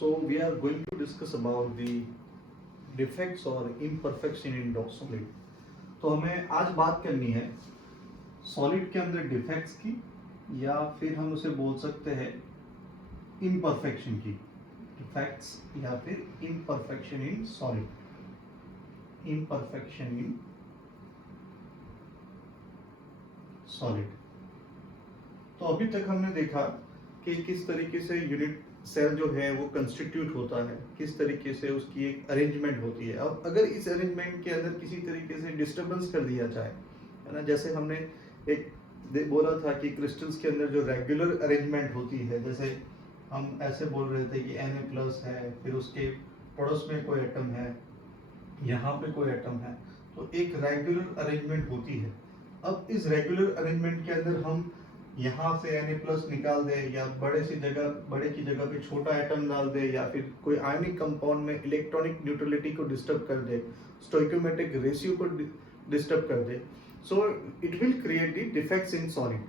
So we are going to discuss about the defects or imperfection in solid. तो हमें आज बात करनी है सॉलिड के अंदर डिफेक्ट्स की, या फिर हम उसे बोल सकते हैं इम्परफेक्शन की। डिफेक्ट्स या फिर imperfection in solid, imperfection in solid. तो अभी तक हमने देखा कि किस तरीके से यूनिट सेल जो है वो कंस्टिट्यूट होता है, किस तरीके से उसकी एक अरेंजमेंट होती है। अब अगर इस अरेंजमेंट के अंदर किसी तरीके से डिस्टरबेंस कर दिया जाए, है ना, जैसे हमने एक बोला था कि क्रिस्टल्स के अंदर जो रेगुलर अरेंजमेंट होती है, जैसे हम ऐसे बोल रहे थे कि Na+ है, फिर उसके पड़ोस में कोई एटम है, यहाँ पे कोई एटम है, तो एक रेगुलर अरेंजमेंट होती है। अब इस रेगुलर अरेंजमेंट के अंदर हम यहाँ से Na+ निकाल दे, या बड़े की जगह पे छोटा एटम डाल दे, या फिर कोई आयनिक कंपाउंड में इलेक्ट्रॉनिक न्यूट्रलिटी को डिस्टर्ब कर दे, स्टोइकोमेट्रिक रेशियो को डिस्टर्ब कर दे, so it will create the defects in solid.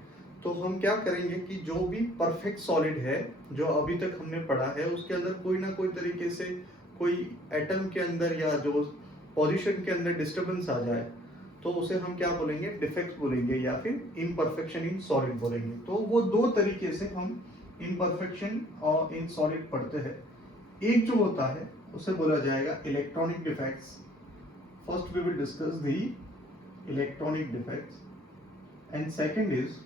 तो हम क्या करेंगे कि जो भी परफेक्ट सॉलिड है जो अभी तक हमने पढ़ा है, उसके अंदर कोई ना कोई तरीके से कोई एटम के अंदर या जो पोजीशन के अंदर डिस्टर्बेंस आ जाए, तो उसे हम क्या बोलेंगे, डिफेक्ट्स बोलेंगे, या फिर इम्परफेक्शन इन सॉलिड बोलेंगे। तो वो दो तरीके से हम इम्परफेक्शन और इन सॉलिड पढ़ते हैं। एक जो होता है उसे बोला जाएगा electronic defects. First we will discuss the electronic defects, and second is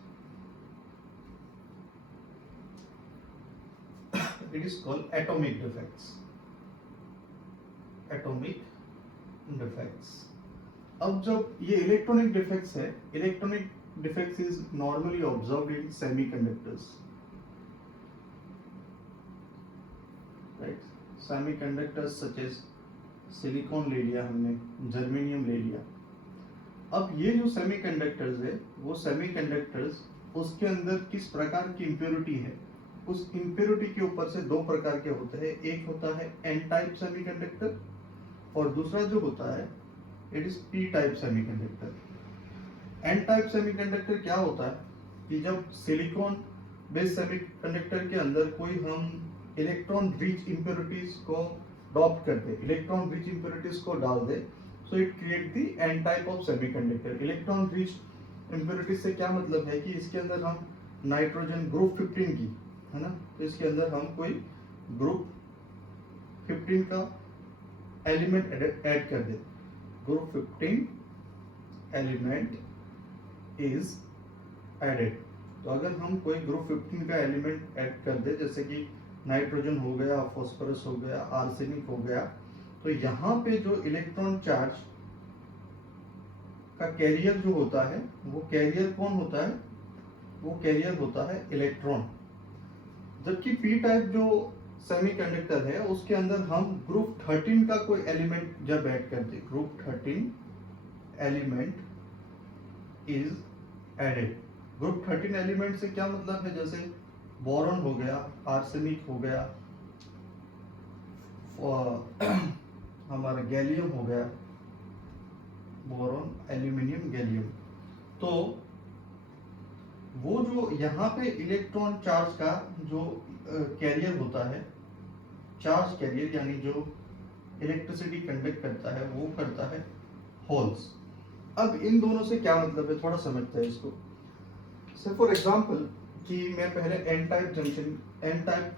it is called atomic defects. Atomic defects. अब जब ये इलेक्ट्रॉनिक डिफेक्ट्स है, electronic defects is normally observed in semiconductors, right. Semiconductors such as silicon ले लिया हमने, germanium ले लिया। अब ये जो सेमीकंडक्टर्स है, वो सेमीकंडक्टर्स उसके अंदर किस प्रकार की इम्प्योरिटी है, उस इम्प्योरिटी के ऊपर से दो प्रकार के होते हैं। एक होता है एन टाइप सेमीकंडक्टर, और दूसरा जो होता है it is P type semiconductor. N type semiconductor क्या होता है कि जब सिलिकॉन बेस्ड सेमीकंडक्टर के अंदर कोई हम इलेक्ट्रॉन रिच इम्प्योरिटीज को डॉप्ट कर दे, इलेक्ट्रॉन रिच इम्प्योरिटीज को डाल दे, so it create the N type of semiconductor. Electron rich impurities से क्या मतलब है कि इसके अंदर हम नाइट्रोजन ग्रुप 15 की, है ना, तो इसके अंदर हम कोई ग्रुप 15 का एलिमेंट ऐड कर दे। Group 15 element is added. तो अगर हम कोई ग्रुप 15 का एलिमेंट ऐड कर दे, जैसे कि नाइट्रोजन हो गया, फास्फोरस हो गया, आर्सेनिक हो गया, तो यहाँ पे जो इलेक्ट्रॉन चार्ज का कैरियर जो होता है, वो कैरियर कौन होता है, वो कैरियर होता है इलेक्ट्रॉन। जबकि पी टाइप जो सेमीकंडक्टर है उसके अंदर हम ग्रुप 13 का कोई एलिमेंट जब ऐड करते, group 13 element is added. Group 13 element से क्या मतलब है, जैसे बोरॉन हो गया, आर्सेनिक हो गया, हमारा गैलियम हो गया, बोरॉन, एल्यूमिनियम, गैलियम। तो वो जो यहाँ पे इलेक्ट्रॉन चार्ज का जो कैरियर होता है, चार्ज कैरियर यानी जो इलेक्ट्रिसिटी कंडक्ट करता है, वो करता है होल्स। अब इन दोनों से क्या मतलब है, थोड़ा समझते हैं इसको। सो फॉर एग्जांपल कि मैं पहले N type junction, N type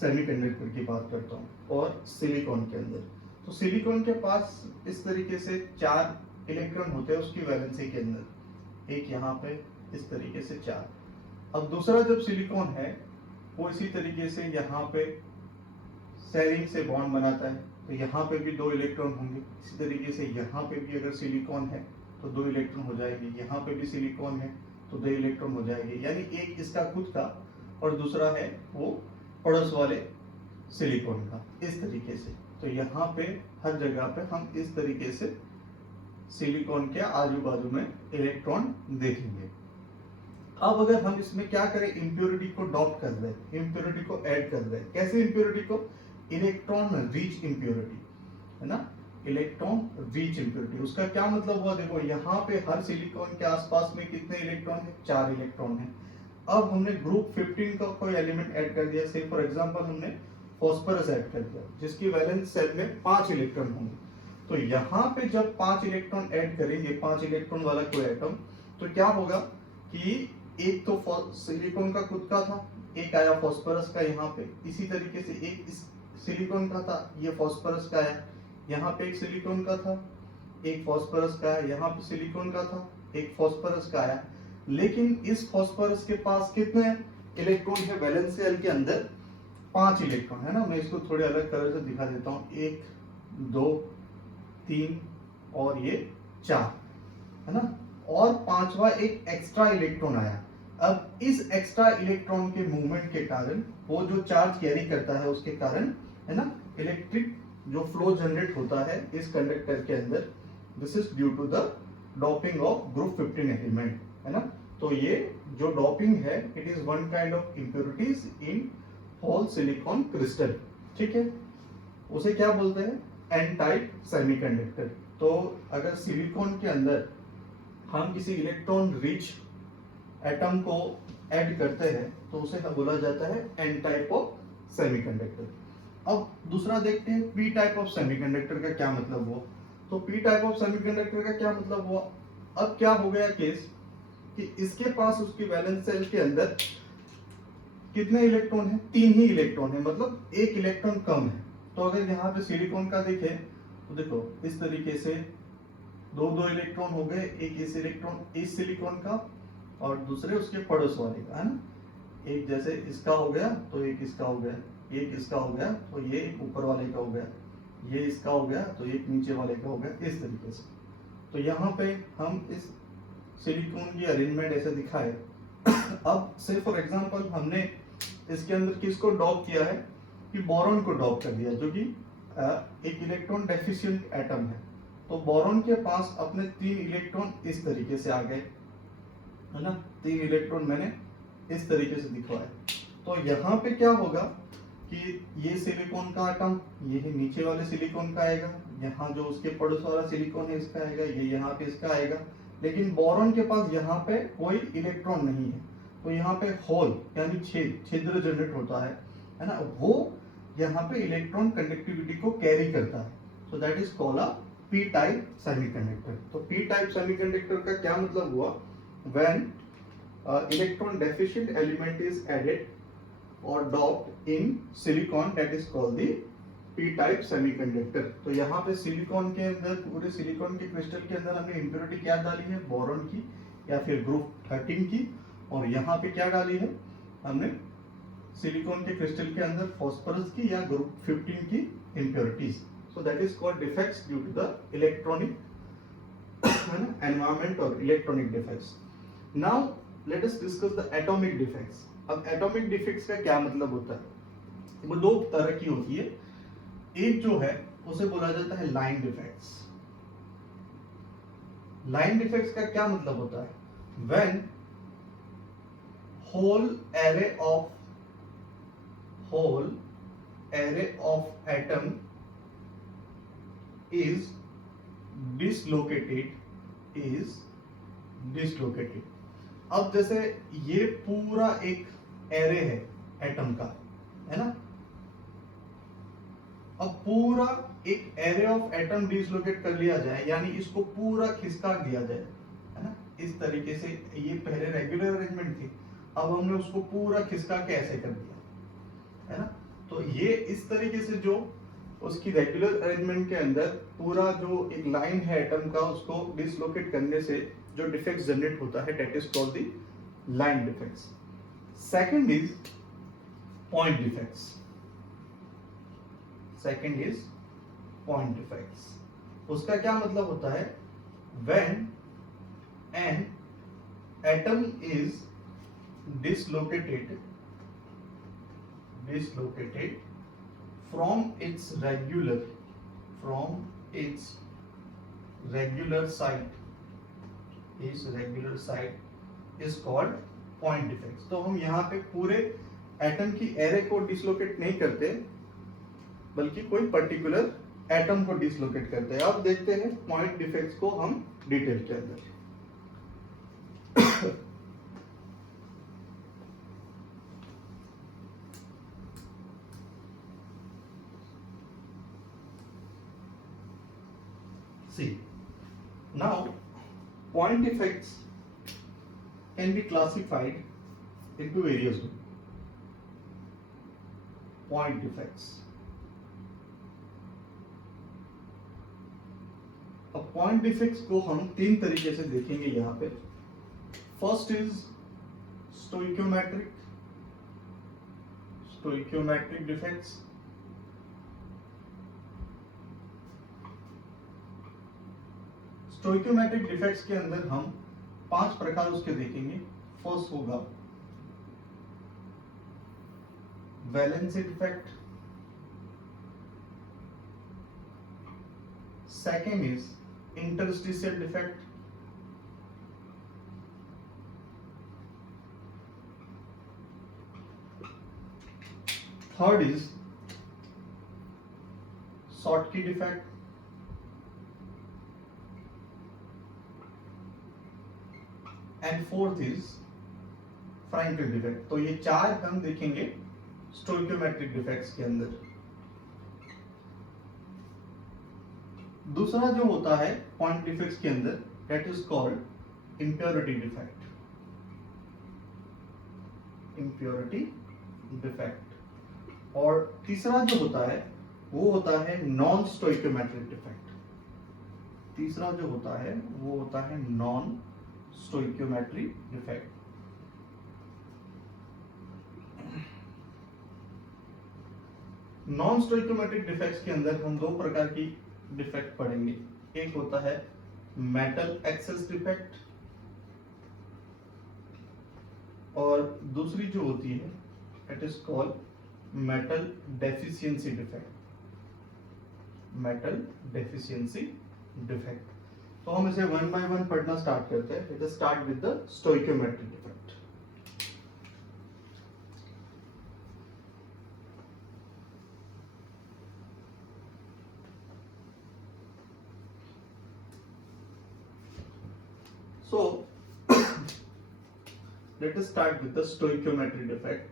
semiconductor की बात करता हूँ, और सिलिकॉन के अंदर, तो सिलिकॉन के पास इस तरीके से 4 इलेक्ट्रॉन होते हैं उसकी वैलेंसी के अंदर, एक यहाँ पे इस तरीके से 4। अब दूसरा जब सिलिकॉन है वो इसी तरीके से यहाँ पे सेरिंग से बॉन्ड बनाता है, तो यहाँ पे भी 2 इलेक्ट्रॉन होंगे। इसी तरीके से यहाँ पे भी अगर सिलिकॉन है तो 2 इलेक्ट्रॉन हो जाएंगे, यहाँ पे भी सिलिकॉन है तो 2 इलेक्ट्रॉन हो जाएंगे। यानी एक इसका खुद का और दूसरा है वो पड़ोस वाले सिलिकॉन का, इस तरीके से। तो यहाँ पे हर जगह पे हम इस तरीके से सिलिकॉन के आजू बाजू में इलेक्ट्रॉन देखेंगे। अब अगर हम इसमें क्या करें, इम्प्योरिटी को डॉप्ट कर रहे हैं, इम्प्योरिटी को ऐड कर रहे हैं। कैसे इम्प्योरिटी को, इलेक्ट्रॉन रिच इम्प्योरिटी, है ना, इलेक्ट्रॉन रिच इम्प्योरिटी। उसका क्या मतलब हुआ, देखो यहाँ पे हर सिलिकॉन के आसपास में कितने इलेक्ट्रॉन है, 4 इलेक्ट्रॉन है। अब हमने ग्रुप 15 का कोई एलिमेंट ऐड कर दिया, से फॉर एग्जांपल हमने फॉस्फोरस ऐड कर दिया जिसकी वैलेंस शेल में 5 इलेक्ट्रॉन होंगे। तो यहाँ पे जब 5 इलेक्ट्रॉन ऐड करेंगे, 5 इलेक्ट्रॉन वाला कोई एटम, तो क्या होगा कि एक तो सिलिकॉन का खुद का था, एक आया फॉस्फोरस का यहाँ पे, इसी तरीके से एक इस सिलिकॉन का था, ये फॉस्फोरस का आया, यहाँ पे एक सिलिकॉन का था, एक फॉस्फोरस का है, यहाँ पे सिलिकॉन का था, एक फॉस्फोरस का आया। लेकिन इस फॉस्फोरस के पास कितने इलेक्ट्रॉन है वैलेंस शेल के अंदर? 5 इलेक्ट्रॉन है ना। मैं इसको थोड़े अलग कलर से दिखा देता हूँ, 1 2 3 और ये 4 है ना। और पांचवा एक एक्स्ट्रा इलेक्ट्रॉन आया। अब इस एक्स्ट्रा इलेक्ट्रॉन के मूवमेंट के कारण, वो जो चार्ज कैरी करता है उसके कारण, है ना, इलेक्ट्रिक जो फ्लो जनरेट होता है इस कंडक्टर के अंदर, this is due to the doping of group 15 element, है ना। तो ये जो डोपिंग है, it is one kind of impurities in whole silicon crystal, ठीक है। उसे क्या बोलते हैं? N type semiconductor. तो अगर सिलिकॉन के अंदर हम किसी इलेक्ट्रॉन रिच एटम को ऐड करते हैं तो उसे बोला जाता है एन टाइप ऑफ सेमीकंडक्टर। अब दूसरा देखते हैं पी टाइप ऑफ सेमीकंडक्टर का क्या मतलब हुआ। तो पी टाइप ऑफ सेमीकंडक्टर का क्या मतलब हुआ? अब क्या हो गया केस कि इसके पास उसकी वैलेंस शेल के अंदर कितने इलेक्ट्रॉन है? 3 ही इलेक्ट्रॉन है, मतलब एक इलेक्ट्रॉन कम है। तो अगर यहाँ पे सिलिकॉन का देखें तो देखो इस तरीके से दो इलेक्ट्रॉन हो गए, एक इस इलेक्ट्रॉन इस सिलिकॉन का और दूसरे उसके पड़ोस वाले का, है ना। एक जैसे इसका हो गया तो एक इसका हो गया, एक इसका हो गया तो ये एक ऊपर वाले का हो गया, ये इसका हो गया तो एक नीचे वाले का हो गया, इस तरीके से। तो यहाँ पे हम इस सिलिकॉन की अरेंजमेंट ऐसे दिखाए। अब से फॉर एग्जांपल हमने इसके अंदर किसको डॉप किया है कि बोरॉन को डॉप कर दिया, जो कि एक इलेक्ट्रॉन डेफिशिएंट एटम है। तो बोरॉन के पास अपने 3 इलेक्ट्रॉन इस तरीके से आ गए, है ना। 3 इलेक्ट्रॉन मैंने इस तरीके से दिखवाया। तो यहाँ पे क्या होगा कि ये सिलिकॉन का एटम ये नीचे वाले सिलिकॉन का आएगा, यहाँ जो उसके पड़ोस वाला सिलिकॉन है इसका आएगा, ये यहाँ पे इसका आएगा। लेकिन बोरॉन के पास यहाँ पे कोई इलेक्ट्रॉन नहीं है, तो यहाँ पे होल यानी छिद्र जनरेट होता है ना, वो यहाँ पे इलेक्ट्रॉन कंडक्टिविटी को कैरी करता है। So that is called a P type semiconductor. तो पी टाइप सेमीकंडक्टर का क्या मतलब हुआ? When electron deficient element is added और doped in silicon, that is called the P type semiconductor. तो यहाँ पे सिलिकॉन के अंदर, पूरे सिलिकॉन के क्रिस्टल के अंदर हमने इम्प्योरिटी क्या डाली है? बोरॉन की या फिर ग्रुप 13 की। और यहाँ पे क्या डाली है हमने? सिलिकॉन के क्रिस्टल के अंदर फॉस्फोरस की या ग्रुप 15 की impurities. So that is called defects due to the electronic environment और electronic defects. Now let us discuss the atomic defects. अब एटॉमिक डिफेक्ट्स का क्या मतलब होता है? वो 2 तरह की होती है। एक जो है उसे बोला जाता है लाइन डिफेक्ट्स। लाइन डिफेक्ट्स का क्या मतलब होता है? When whole array of atom is dislocated। अब जैसे ये पूरा एक एरे है एटम का, है ना। अब पूरा एक एरे ऑफ एटम डिसलोकेट कर लिया जाए, यानी इसको पूरा खिसका दिया जाए, है ना। इस तरीके से ये पहले रेगुलर अरेंजमेंट थी, अब हमने उसको पूरा खिसका के ऐसे कर दिया, है ना। तो ये इस तरीके से जो उसकी रेगुलर अरेंजमेंट के अंदर पूरा जो एक लाइन है एटम का, उसको डिसलोकेट करने से जो डिफेक्ट्स जनरेट होता है, that is called the line defects. Second is point defects. Second is point defects. उसका क्या मतलब होता है? When an atom is dislocated from its regular site is called point defects। तो हम यहाँ पे पूरे एटम की एरे को डिसलोकेट नहीं करते, बल्कि कोई पर्टिकुलर एटम को डिसलोकेट करते हैं। अब देखते हैं पॉइंट डिफेक्ट्स को हम डिटेल के अंदर। See, now point defects can be classified into various groups. Point defects. अब पॉइंट डिफेक्ट्स को हम तीन तरीके से देखेंगे यहाँ पे. First is stoichiometric defects. Stoichiometric defects के अंदर हम 5 प्रकार उसके देखेंगे. फर्स्ट होगा valency defect. Second is interstitial defect. Third is Schottky defect. And fourth is Frankel defect. तो ये 4 हम देखेंगे स्टोइक्योमेट्रिक डिफेक्ट्स के अंदर. दूसरा जो होता है पॉइंट डिफेक्ट्स के अंदर, that is called impurity defect. Impurity defect. और तीसरा जो होता है वो होता है नॉन स्टोइक्योमेट्रिक डिफेक्ट. तीसरा जो होता है वो होता है नॉन स्टोइक्योमेट्रिक डिफेक्ट. नॉन स्टोइक्योमेट्रिक डिफेक्ट्स के अंदर हम 2 प्रकार की डिफेक्ट पढ़ेंगे. एक होता है मेटल एक्सेस डिफेक्ट और दूसरी जो होती है it is called metal deficiency defect. Metal deficiency defect. तो हम इसे 1 by 1 पढ़ना स्टार्ट करते हैं. Let us start with the stoichiometric defect. So let us start with the stoichiometric defect.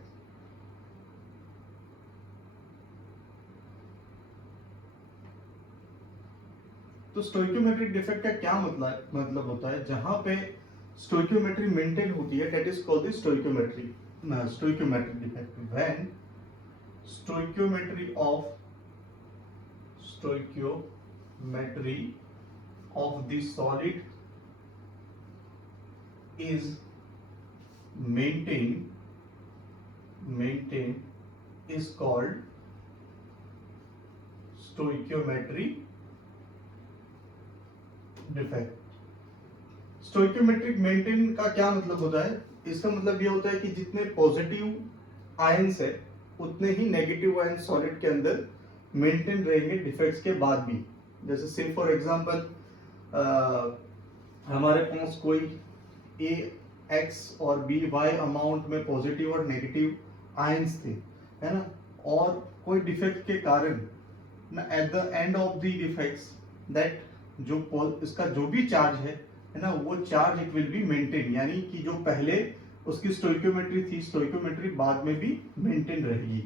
तो स्टोइक्योमेट्रिक डिफेक्ट का क्या मतलब होता है? जहां पे स्टोइक्योमेट्री मेंटेन होती है, that is called the stoichiometric defect. When stoichiometry of the solid is maintained is called stoichiometry defect. Stoichiometric maintain का क्या मतलब होता है? इसका मतलब ये होता है कि जितने पॉजिटिव आयंस है उतने ही नेगेटिव आयंस सॉलिड के अंदर मेंटेन रहेंगे डिफेक्ट्स के बाद भी. जैसे से फॉर एग्जांपल हमारे पास कोई ए एक्स और बी वाई अमाउंट में पॉजिटिव और नेगेटिव आयंस थे, है ना, और कोई डिफेक्ट के कारण ना at the end of the defects that जो इसका जो भी चार्ज है ना, वो charge it will be maintain. यानी कि जो पहले उसकी स्टोइक्योमेट्री थी, स्टोइक्योमेट्री बाद में भी मेंटेन रहेगी.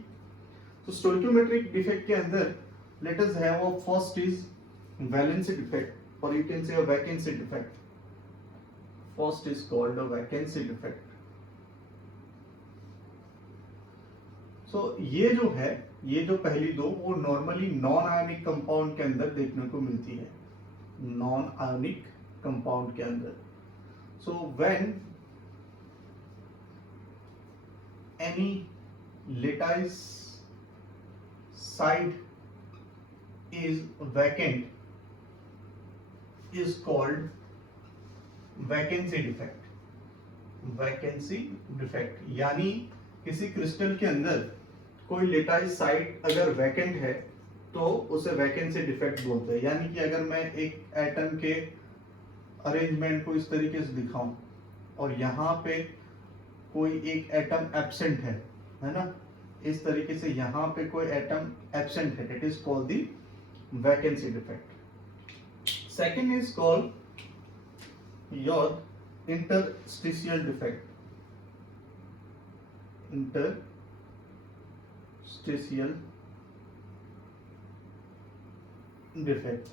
तो स्टोइक्योमेट्रिक डिफेक्ट के अंदर let us have a first is valency defect और you can say a vacancy defect. First is called a vacancy defect. So ये जो है, ये जो पहली दो वो नॉर्मली नॉन आयनिक कंपाउंड के अंदर देखने को मिलती है. नॉन आयनिक कंपाउंड के अंदर. So when any lattice site is vacant is called vacancy defect. Vacancy defect यानी किसी क्रिस्टल के अंदर कोई लेटाइस साइट अगर वैकेंट है तो उसे वैकेंसी डिफेक्ट बोलते हैं. यानी कि अगर मैं एक एटम के अरेंजमेंट को इस तरीके से दिखाऊं और यहाँ पे कोई एक एटम एब्सेंट है ना, इस तरीके से यहाँ पे कोई एटम एब्सेंट है, it is called the vacancy defect. Second is called your interstitial defect. Interstitial defect.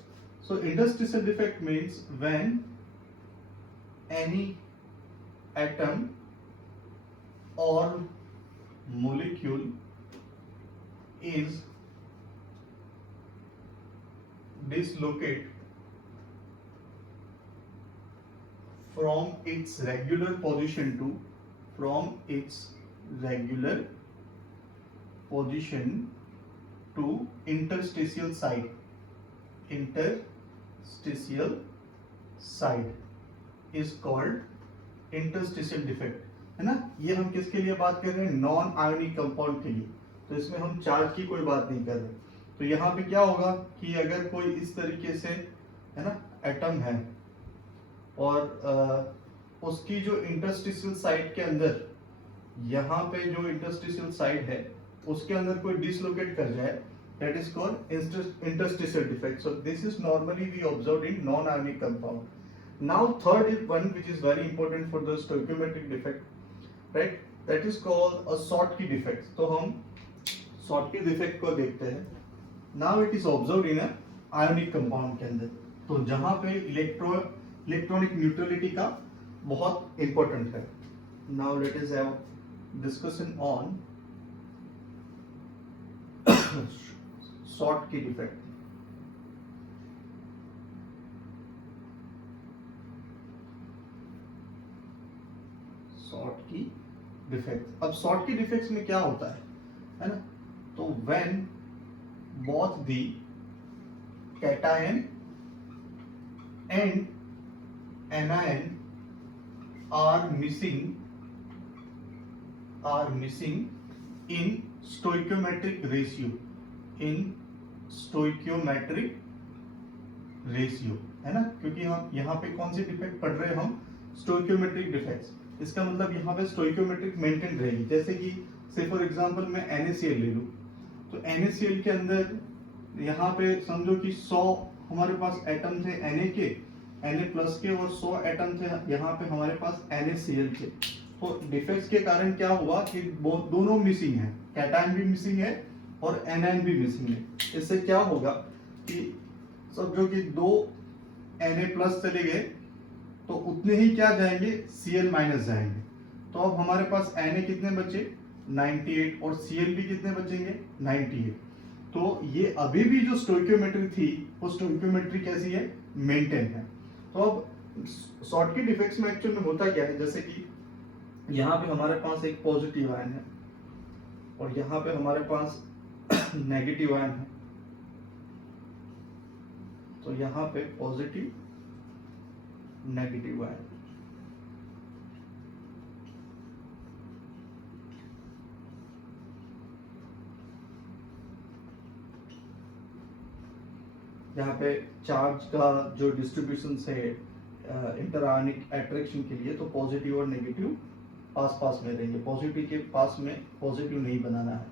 So interstitial defect means when any atom or molecule is dislocated from its regular position to interstitial site is called interstitial defect, है ना। ये हम किसके लिए बात कर रहे हैं? नॉन आयोनिक कंपाउंड के लिए। तो इसमें हम चार्ज की कोई बात नहीं कर रहे। तो यहाँ पे क्या होगा कि अगर कोई इस तरीके से, है ना, एटम है और उसकी जो इंटरस्टिशियल साइट के अंदर, यहाँ पे जो इंटरस्टिशियल साइट है उसके अंदर कोई डिसलोकेट कर जाए, that is called interstitial defect. So this is normally we observed in non-ionic compound. Now third is one which is very important for the stoichiometric defect, right? That is called a Schottky defect. तो हम Schottky defect को देखते हैं। Now it is observed in a ionic compound के अंदर। तो जहाँ पे इलेक्ट्रॉनिक न्यूट्रलिटी का बहुत important है। Now let us have discussion on Schottky defect। Schottky defect, अब Schottky defects में क्या होता है ना? तो when both the cation and anion are missing in stoichiometric ratio, है ना। क्योंकि हम यहाँ पे कौन सी डिफेक्ट पढ़ रहे हैं? हम स्टोइकियोमेट्रिक डिफेक्ट्स। इसका मतलब यहाँ पे स्टोइकियोमेट्रिक मेंटेन रहेगी। जैसे कि से फॉर एग्जांपल मैं NaCl ले लूँ, तो NaCl के अंदर यहाँ पे समझो कि 100 हमारे पास एटम थे Na के और 100 एटम थे यहाँ पे हमारे पास NaCl के। तो डिफेक्ट्स के कारण क्या हुआ कि दोनों मिसिंग है, कैटायन भी मिसिंग है और एनायन भी मिसिंग है। इससे क्या होगा कि समझो कि 2 Na+ चले गए तो उतने ही क्या जाएंगे? Cl- जाएंगे। तो अब हमारे पास Na कितने बचे? 98 और Cl भी कितने बचेंगे? 98। तो ये अभी भी जो स्टोइकियोमेट्री थी वो स्टोइकियोमेट्री कैसी है? मेंटेन है। तो अब शॉर्टकी डिफेक्ट्स में एक्चुअल में होता क्या है? जैसे कि यहाँ पे हमारे पास एक पॉजिटिव आयन है और यहाँ पे हमारे पास नेगेटिव आयन है। तो यहाँ पे पॉजिटिव नेगेटिव आयन, यहाँ पे चार्ज का जो डिस्ट्रीब्यूशन है इंटर आयनिक अट्रैक्शन के लिए, तो पॉजिटिव और नेगेटिव पास पास में रहेंगे। पॉजिटिव के पास में पॉजिटिव नहीं बनाना है।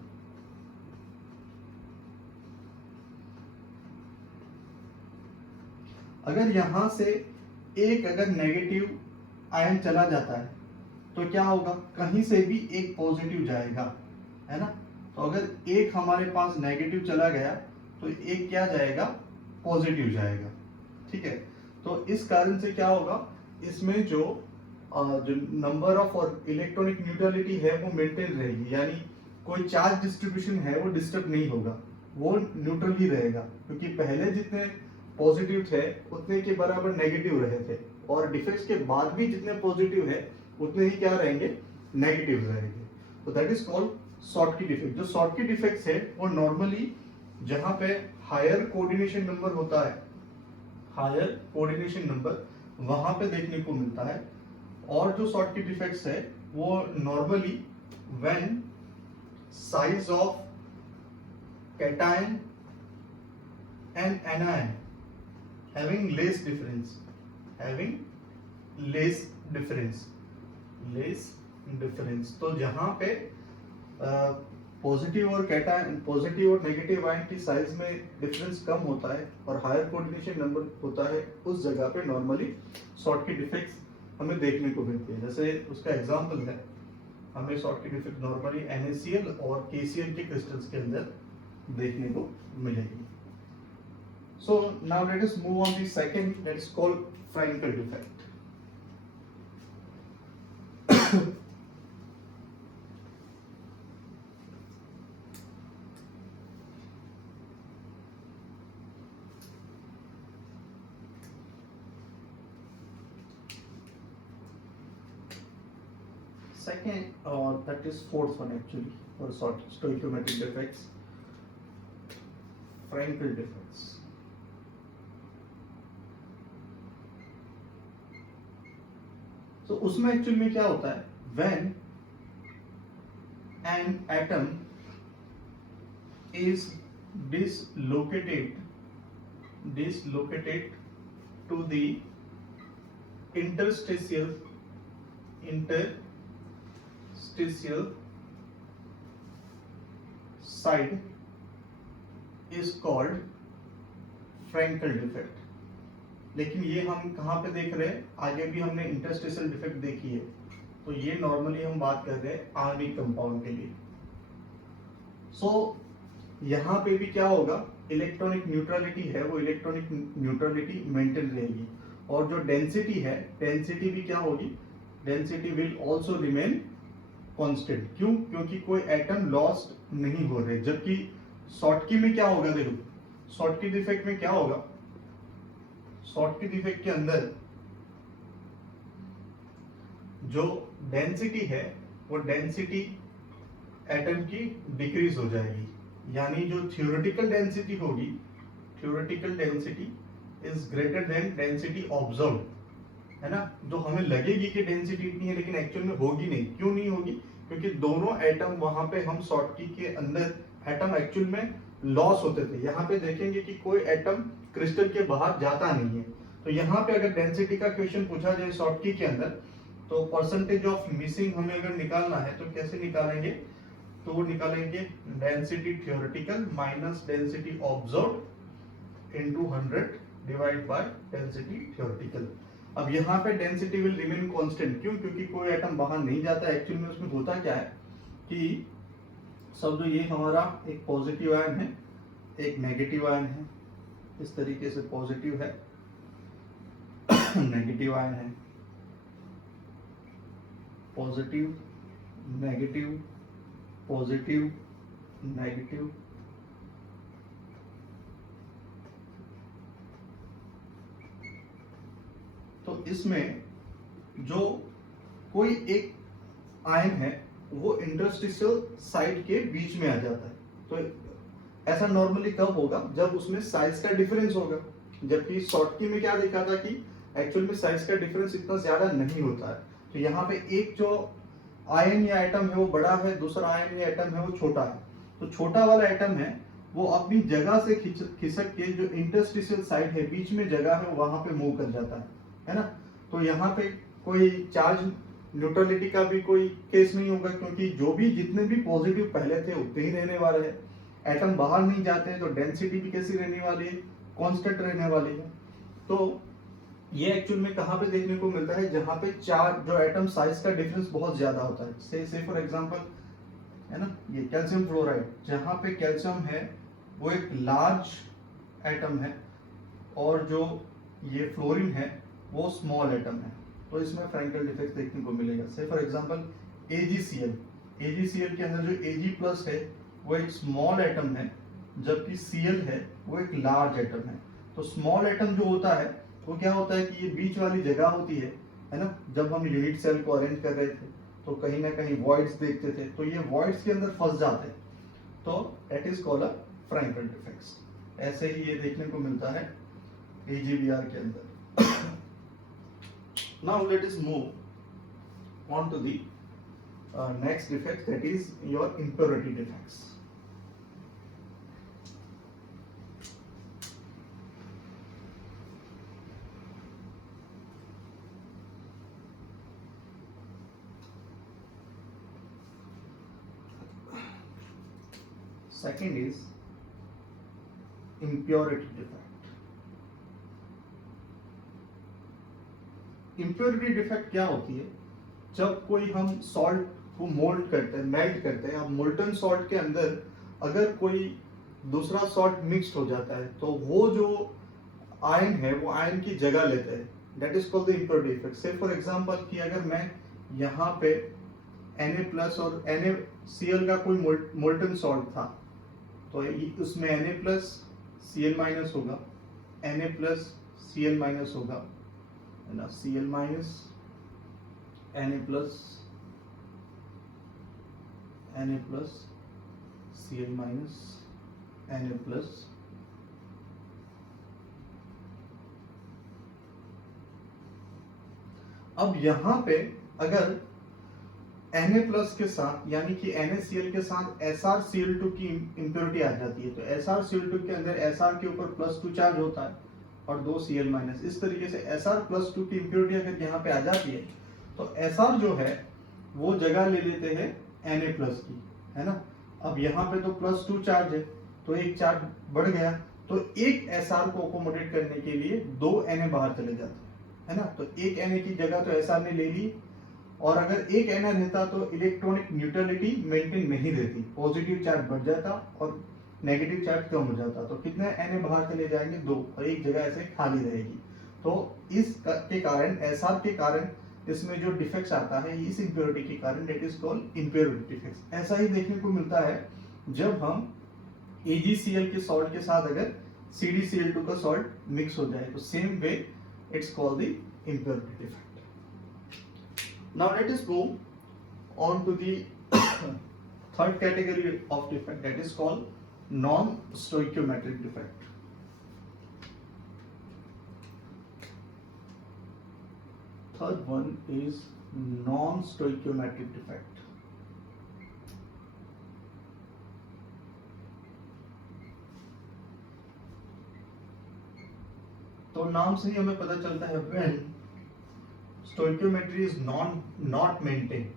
अगर यहां से अगर नेगेटिव आयन चला जाता है तो क्या होगा? कहीं से भी एक पॉजिटिव जाएगा, है ना। तो अगर एक हमारे पास नेगेटिव चला गया तो एक क्या जाएगा? पॉजिटिव जाएगा, ठीक है। तो इस कारण से क्या होगा? इसमें जो नंबर ऑफ और इलेक्ट्रॉनिक न्यूट्रलिटी है वो मेंटेन रहेगी, यानी कोई चार्ज डिस्ट्रीब्यूशन है वो डिस्टर्ब नहीं होगा, वो न्यूट्रल ही रहेगा। क्योंकि पहले जितने पॉजिटिव थे उतने के बराबर नेगेटिव रहे थे और डिफेक्ट्स के बाद भी जितने पॉजिटिव है उतने ही क्या रहेंगे? नेगेटिव रहेंगे। तो that is called Schottky defect. जो शॉर्टकी डिफेक्ट्स है वो नॉर्मली जहां पे हायर कोऑर्डिनेशन नंबर होता है, हायर कोऑर्डिनेशन नंबर वहां पे देखने को मिलता है। और जो शॉर्टकी डिफेक्ट्स है वो normally when size of cation and anion having less difference। तो जहां पे पॉजिटिव और कैटायन, पॉजिटिव और नेगेटिव आयन की साइज में डिफरेंस कम होता है और हायर कोऑर्डिनेशन नंबर होता है, उस जगह पे नॉर्मली शॉर्टकी डिफेक्ट्स हमें देखने को मिलती है। जैसे उसका एग्जांपल है, हमें शॉर्टकी डिफेक्ट नॉर्मली NaCl और KCl के क्रिस्टल्स के अंदर देखने को मिलेगी। So now let us move on the second, that is called Frankel defect. Second, that is fourth one actually, for stoichiometric defects, Frankel defects. तो उसमें एक्चुअली में क्या होता है, when an atom is dislocated to the interstitial side is called Frankel defect. लेकिन ये हम कहाँ पे देख रहे हैं, आगे भी हमने इंटरस्टिशियल डिफेक्ट देखी है, तो ये नॉर्मली हम बात कर रहे हैं आर्निक कंपाउंड के लिए. सो यहाँ पे भी क्या होगा, इलेक्ट्रॉनिक न्यूट्रलिटी है, वो इलेक्ट्रॉनिक न्यूट्रलिटी मेंटेन रहेगी, और जो डेंसिटी है, डेंसिटी भी क्या होगी, density will also remain constant. क्यों? क्योंकि कोई एटम लॉस्ट नहीं हो रहे. जबकि शॉर्टकी में क्या होगा, देखो शॉर्टकी डिफेक्ट में क्या होगा, शॉर्टकी डिफेक्ट के अंदर जो डेंसिटी है, वो डेंसिटी एटम की डिक्रीज हो जाएगी. यानी जो थियोरेटिकल डेंसिटी होगी, theoretical density is greater than density observe, है ना. जो हमें लगेगी कि डेंसिटी इतनी है, लेकिन एक्चुअल में होगी नहीं. क्यों नहीं होगी? क्योंकि दोनों एटम वहां पे हम शॉर्टकी के अंदर एटम एक्चुअल में लॉस होते थे. यहाँ पे देखेंगे कि कोई एटम क्रिस्टल के बाहर जाता नहीं है. तो यहाँ पे अगर डेंसिटी का क्वेश्चन पूछा जाए शॉर्टकी के अंदर, तो परसेंटेज ऑफ मिसिंग हमें अगर निकालना है तो कैसे निकालेंगे, तो वो निकालेंगे density theoretical minus density observed into 100 divide by density theoretical. अब यहाँ पे डेंसिटी विल रिमेन कांस्टेंट. क्यों? क्योंकि कोई एटम बाहर नहीं जाता. एक्चुअल में उसमें होता क्या है कि समझो ये हमारा एक पॉजिटिव आयन है, एक नेगेटिव आयन है, इस तरीके से पॉजिटिव है, नेगेटिव आयन है, पॉजिटिव नेगेटिव, पॉजिटिव नेगेटिव, तो इसमें जो कोई एक आयन है वो इंटरस्टिशियल साइड के बीच में आ जाता है. तो ऐसा नॉर्मली कब होगा, जब उसमें साइज का डिफरेंस होगा. जबकि शॉर्टकी में क्या देखा था कि एक्चुअल में साइज का डिफरेंस इतना ज्यादा नहीं होता है. तो यहाँ पे एक जो आयन या एटम है वो बड़ा है, दूसरा आयन या एटम है वो छोटा है. तो छोटा वाला एटम है वो अपनी जगह से खिसक के जो इंटरस्टिशियल साइड है, बीच में जगह है, वहां पे मूव कर जाता है ना. तो यहाँ पे कोई चार्ज न्यूट्रलिटी का भी कोई केस नहीं होगा, क्योंकि जो भी जितने भी पॉजिटिव पहले थे उतने ही रहने वाले हैं. एटम बाहर नहीं जाते हैं, तो डेंसिटी भी कैसी रहने वाली है, कांस्टेंट रहने वाली है. तो ये एक्चुअल में कहाँ पे देखने को मिलता है, जहाँ पे चार जो एटम साइज का डिफरेंस बहुत ज्यादा होता है. से फॉर एग्जांपल है ना, ये कैल्शियम फ्लोराइड, जहाँ पे कैल्शियम है वो एक लार्ज एटम है, और जो ये फ्लोरीन है वो स्मॉल एटम है. तो इसमें फ्रैंकल डिफेक्ट देखने को मिलेगा. से फॉर एग्जांपल AgCl, AgCl के अंदर जो Ag+ है वो एक स्मॉल एटम है, जबकि Cl है वो एक लार्ज एटम है. तो स्मॉल एटम जो होता है वो क्या होता है कि ये बीच वाली जगह होती है ना. जब हम यूनिट सेल को अरेंज कर रहे थे तो कहीं ना कहीं वॉइड्स देखते थे, तो ये वॉइड्स के अंदर फंस जाते हैं. तो that is called a Frenkel defects. ऐसे ही ये देखने को मिलता है AgBr के अंदर. Now let us move on to the next defect, that is your impurity defects. Second is impurity defect. Impurity defect क्या होती है, जब कोई हम सॉल्ट को मोल्ड करते हैं, मेल्ट करते हैं. अब मोल्टन सॉल्ट के अंदर अगर कोई दूसरा सॉल्ट मिक्स्ड हो जाता है, तो वो जो आयन है वो आयन की जगह लेते हैं, that is called the impurity effect. से फॉर एग्जांपल कि अगर मैं यहाँ पे Na+ और NaCl का कोई मोल्टन सॉल्ट था, तो उसमें Na+Cl- होगा, Na+Cl- होगा, है ना, Cl-, Na+, Na+, Cl-, Na+, अब यहाँ पे अगर Na+ के साथ यानी कि NaCl के साथ SrCl2 की इम्प्योरिटी आ जाती है, तो SrCl2 के अंदर Sr के ऊपर +2 चार्ज होता है और 2 Cl-, इस तरीके से Sr+2 की इम्प्योरिटी अगर यहाँ पे आ जाती है तो Sr जो है वो जगह ले लेते हैं Na+ की, है ना। अब यहाँ पे तो +2 चार्ज है, तो एक चार्ज बढ़ गया, तो एक Sr को अकोमोडेट करने के लिए 2 Na बाहर चले जाते हैं, है ना। तो एक Na की जगह तो Sr ने ले ली, और अगर एक Na रहता तो इलेक्ट्रॉनिक न्यूट्रलिटी मेंटेन नहीं रहती, पॉजिटिव चार्ज बढ़ जाता और नेगेटिव चार्ज कम हो जाता। तो कितने Na बाहर चले जाएंगे? 2, और एक जगह ऐसे खाली रहेगी। तो इस के कारण, Sr के कारण इसमें जो डिफेक्ट्स आता है इस इम्प्योरिटी के कारण, that is called impurity defects. ऐसा ही देखने को मिलता है जब हम AgCl के सॉल्ट के साथ अगर CdCl2 का सॉल्ट मिक्स हो जाए, तो same way it's called the impurity defect. Now let us move on to the third category of defect, that is called non-stoichiometric defect. Third one is non-stoichiometric defect. तो नाम से ही हमें पता चलता है when stoichiometry is not maintained,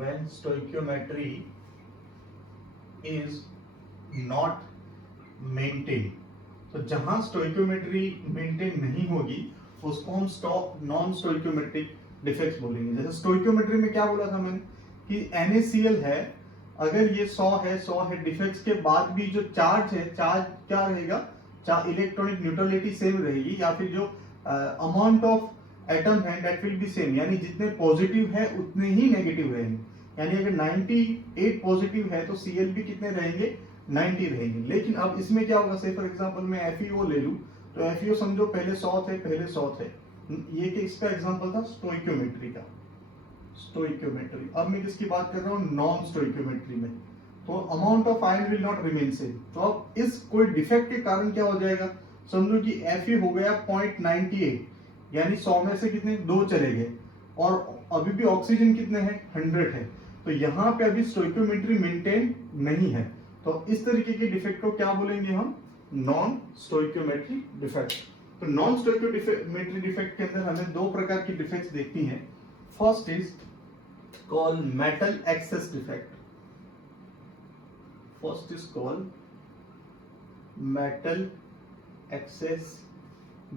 when stoichiometry is not maintained, तो जहां stoichiometry maintain नहीं होगी उसको हम नॉन स्टोइकियोमेट्रिक डिफेक्ट्स बोलेंगे। जैसे स्टोइकियोमेट्री में क्या बोला था मैंने कि NaCl है, अगर ये 100 है डिफेक्ट्स के बाद भी जो चार्ज है, चार्ज क्या रहेगा, इलेक्ट्रॉनिक न्यूट्रलिटी सेम रहेगी, या फिर जो अमाउंट ऑफ एटम है दैट विल बी सेम, यानी जितने पॉजिटिव है उतने ही नेगेटिव रहेंगे। यानी अगर 98 पॉजिटिव है तो Cl भी कितने रहेंगे, 90 रहेंगे। लेकिन अब इसमें क्या होगा, से फॉर एग्जांपल मैं FeO ले लूं, तो FeO समझो पहले 100 थे, ये कि इसका एग्जांपल था स्टोइकियोमेट्री का, स्टोइकियोमेट्री। अब मैं किसकी बात कर रहा हूँ, नॉन स्टोइकियोमेट्री में, तो amount of ion will not remain same. तो अब इस कोई डिफेक्ट के कारण क्या हो जाएगा, समझो कि Fe हो गया 0.98, यानी 100 में से कितने 2 चले गए, और अभी भी ऑक्सीजन कितने हैं, 100 है, तो यहाँ पे अभी स्टोइकियोमेट्री मेंटेन नहीं है। तो इस तरीके के डिफेक्ट को क्या बोलेंगे हम, नॉन स्टोइकियोमेट्री डिफेक्ट। तो नॉन स्टोइकियोमेट्री डिफेक्ट के अंदर हमें 2 प्रकार की डिफेक्ट्स देखती हैं। First is called metal access defect, first is called metal excess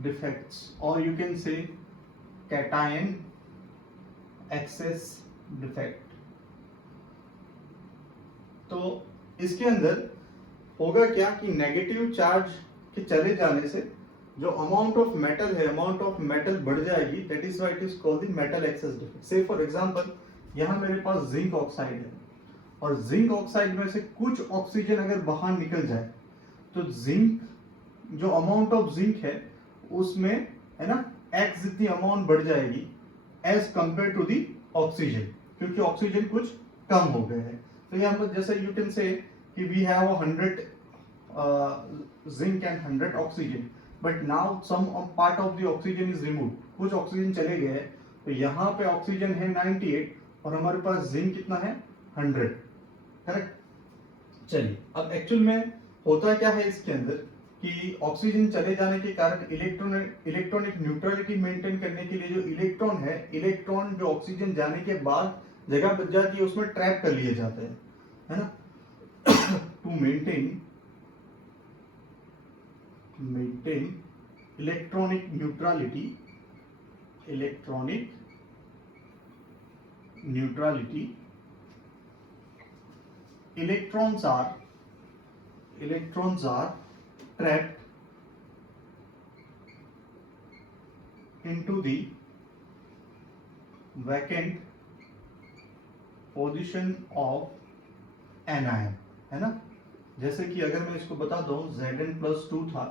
defects, or you can say cation excess defect। तो इसके अंदर होगा क्या कि नेगेटिव चार्ज के चले जाने से जो अमाउंट ऑफ मेटल है, अमाउंट ऑफ मेटल बढ़ जाएगी, that is why it is called the metal access defect. से फॉर एग्जांपल यहाँ मेरे पास जिंक ऑक्साइड है, और जिंक ऑक्साइड में से कुछ ऑक्सीजन अगर बाहर निकल जाए तो जिंक, जो अमाउंट ऑफ जिंक है उसमें, है ना, X जितनी अमाउंट बढ़ जाएगी as compare to the oxygen, क्योंकि ऑक्सीजन कुछ कम हो गए हैं। तो यहाँ पर जैसे यू कैन से कि we have 100 zinc and 100 oxygen, but now some part of the oxygen is remove, कुछ ऑक्सीजन चले गए हैं, तो यहाँ पे ऑक्सीजन है 98 और हमारे पास जिंक कितना है, 100, करेक्ट। चलिए, अब एक्चुअल में होता क्या है इसके अंदर कि ऑक्सीजन चले जाने के कारण इलेक्ट्रॉनिक न्यूट्रलिटी मेंटेन करने के लिए जो इलेक्ट्रॉन है, इलेक्ट्रॉन जो ऑक्सीजन जाने के बाद जगह बच जाती है उसमें ट्रैप कर लिए जाते हैं, है ना। To maintain electronic neutrality, electrons are electrons are trapped into the vacant position of anion, है ना। जैसे कि अगर मैं इसको बता दूं Zn+2 था,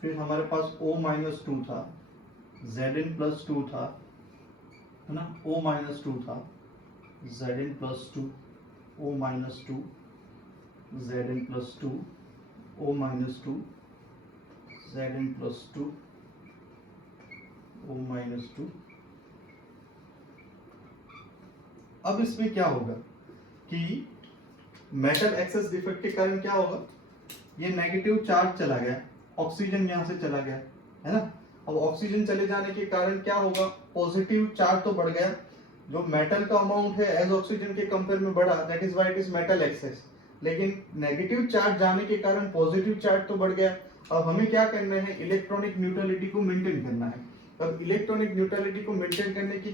फिर हमारे पास O-2 था, Zn+2 था, है ना, O-2 था, Zn+2, O-2, Zn+2, O-2, Zn+2, O-2। अब इसमें क्या होगा कि मेटल एक्सेस डिफेक्ट के कारण क्या होगा, ये नेगेटिव चार्ज चला गया, ऑक्सीजन यहां से चला गया, है ना। अब ऑक्सीजन चले जाने के कारण क्या होगा, पॉजिटिव चार्ज तो बढ़ गया, जो मेटल का अमाउंट है एज ऑक्सीजन के कंपेयर में बढ़ा, that is why it is metal access. लेकिन नेगेटिव चार्ज जाने के कारण पॉजिटिव चार्ज तो बढ़ गया। अब हमें क्या करना है, इलेक्ट्रॉनिक न्यूट्रलिटी को मेंटेन करना है। अब इलेक्ट्रॉनिक न्यूट्रलिटी को मेंटेन करने के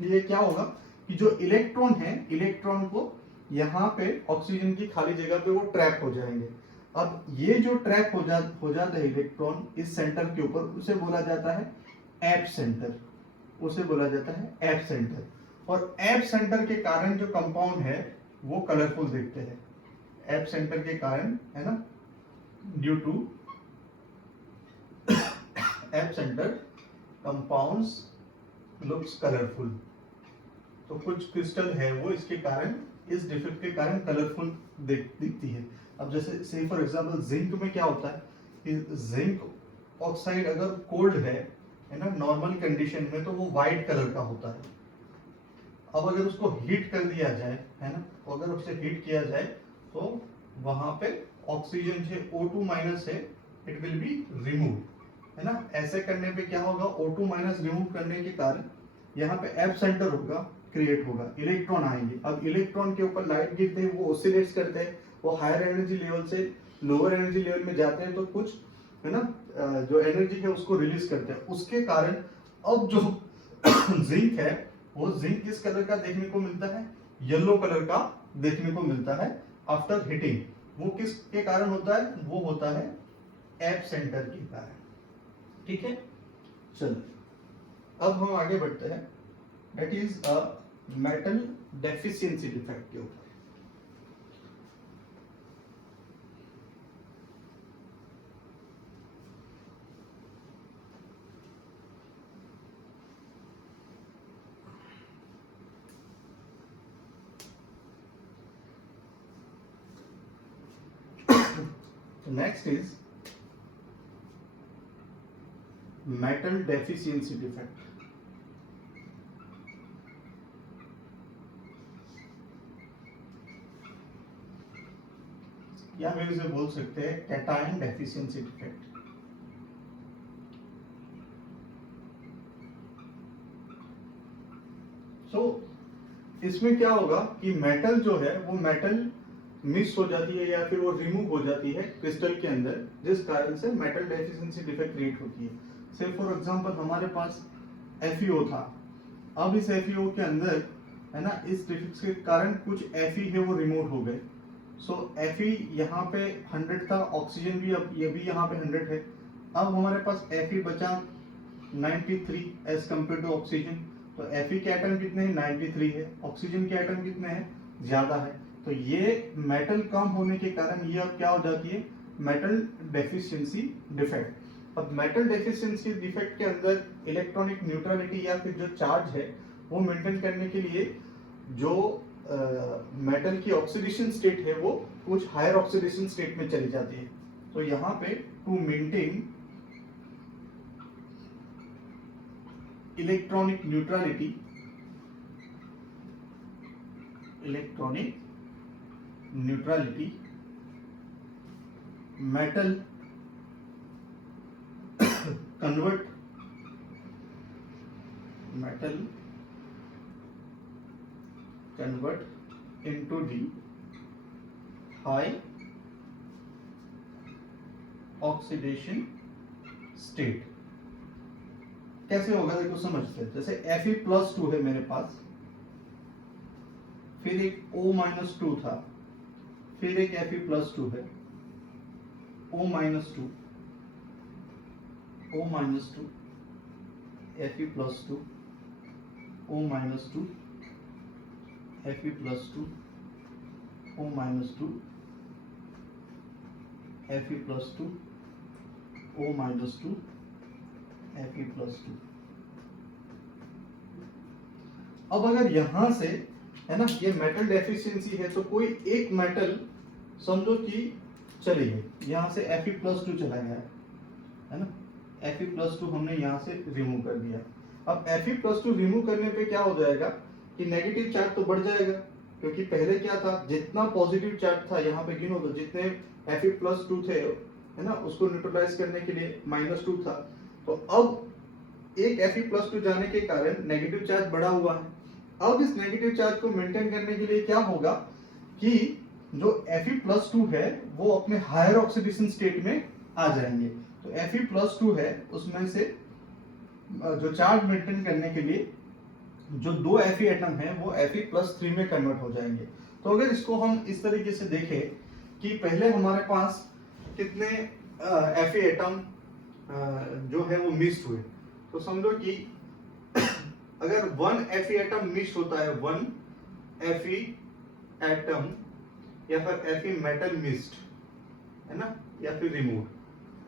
लिए क्या होगा कि जो इलेक्ट्रॉन है, इलेक्ट्रॉन को यहाँ पे ऑक्सीजन की खाली जगह पे वो ट्रैप हो जाएंगे। अब ये जो ट्रैप हो जाता है इलेक्ट्रॉन इस सेंटर के ऊपर, उसे बोला जाता है एप सेंटर, उसे बोला जाता है एप सेंटर। और एप सेंटर के कारण जो कंपाउंड है वो कलरफुल दिखते हैं, एप सेंटर के कारण, है ना, due to F centre compounds looks colourful. तो कुछ क्रिस्टल है वो इसके कारण, इस डिफेक्ट के कारण कलरफुल दिखती है। अब जैसे से फॉर एग्जांपल जिंक में क्या होता है कि जिंक ऑक्साइड अगर कोल्ड है ना, नॉर्मल कंडीशन में, तो वो वाइट कलर का होता है। अब अगर उसको हीट कर दिया जाए, है ना, तो अगर उसे हीट किया जाए तो वहां पे ऑक्सीजन जो O2- है, इट विल बी रिमूव, है ना। ऐसे करने पे क्या होगा, O2- रिमूव करने के कारण यहाँ पे एप सेंटर होगा, क्रिएट होगा, इलेक्ट्रॉन आएंगे। अब इलेक्ट्रॉन के ऊपर लाइट गिरते हैं, वो ऑसिलेट्स करते हैं, वो हायर एनर्जी लेवल से लोअर एनर्जी लेवल में जाते हैं, तो कुछ, है ना, जो एनर्जी है उसको रिलीज करते हैं। उसके कारण अब जो जिंक है वो जिंक किस कलर का देखने को मिलता है, येलो कलर का देखने को मिलता है आफ्टर हीटिंग। वो किस के कारण होता है, वो होता है एप सेंटर के कारण। ठीक है, चलो अब हम आगे बढ़ते हैं, that is a metal deficiency defect के ऊपर। Next is metal deficiency defect. या हम इसे बोल सकते हैं कैटायन डेफिशिएंसी डिफेक्ट। सो इसमें क्या होगा कि मेटल जो है वो मेटल मिस हो जाती है या फिर वो रिमूव हो जाती है क्रिस्टल के अंदर, जिस कारण से मेटल डेफिशिएंसी डिफेक्ट क्रिएट होती है। से फॉर एग्जांपल हमारे पास FeO था, अब इस FeO के अंदर, है ना, इस डिफेक्ट के कारण कुछ Fe है वो रिमूव हो गए। सो Fe यहाँ पे 100 था, ऑक्सीजन भी अब ये भी यहाँ पे 100 है। अब हमारे पास Fe बचा 93 एज कम्पेयर टू ऑक्सीजन। तो Fe के एटम कितने हैं, 93 है, ऑक्सीजन के एटम कितने हैं, ज्यादा है। तो ये मेटल कम होने के कारण ये अब क्या हो जाती है, मेटल डेफिशिएंसी डिफेक्ट। अब मेटल डेफिशिएंसी डिफेक्ट के अंदर इलेक्ट्रॉनिक न्यूट्रलिटी या फिर जो चार्ज है वो मेंटेन करने के लिए जो मेटल की ऑक्सीडेशन स्टेट है वो कुछ हायर ऑक्सीडेशन स्टेट में चली जाती है। तो यहाँ पे to maintain electronic neutrality, electronic neutrality, metal convert into the high oxidation state। कैसे होगा देखो समझते हैं। जैसे Fe+2 है मेरे पास, फिर एक O-2 था, फिर एक Fe प्लस 2 है, O minus 2, O minus 2, Fe plus 2, O minus 2, Fe plus 2, O minus 2, Fe plus 2, O minus 2, Fe plus 2। अब अगर यहां से है ना, ये मेटल डेफिशिएंसी है, तो कोई एक मेटल समझो कि चली गई, यहां से Fe प्लस 2 चला गया है ना, Fe प्लस 2 हमने यहां से रिमूव कर दिया। अब Fe प्लस 2 रिमूव करने पे क्या हो जाएगा कि नेगेटिव चार्ज तो बढ़ जाएगा, क्योंकि पहले क्या था, जितना पॉजिटिव चार्ज था यहाँ पे गिनो तो जितने Fe प्लस 2 थे है ना, उसको न्यूट्रलाइज करने के लिए -2 था, तो अब एक Fe प्लस 2 जाने के कारण नेगेटिव चार्ज बढ़ा हुआ है। अब इस नेगेटिव चार्ज को मेंटेन करने के लिए क्या होगा कि जो Fe प्लस 2 है वो अपने हायर ऑक्सीडेशन स्टेट में आ जाएंगे। तो Fe प्लस 2 है, उसमें से जो चार्ज मेंटेन करने के लिए जो दो Fe एटम है वो Fe प्लस 3 में कन्वर्ट हो जाएंगे। तो अगर इसको हम इस तरीके से देखें कि पहले हमारे पास कितने Fe एटम जो है वो मिक्स हुए, तो समझो कि अगर 1 Fe एटम मिक्स होता है, 1 Fe एटम या फिर Fe मेटल मिक्स्ड है ना, या फिर रिमूव,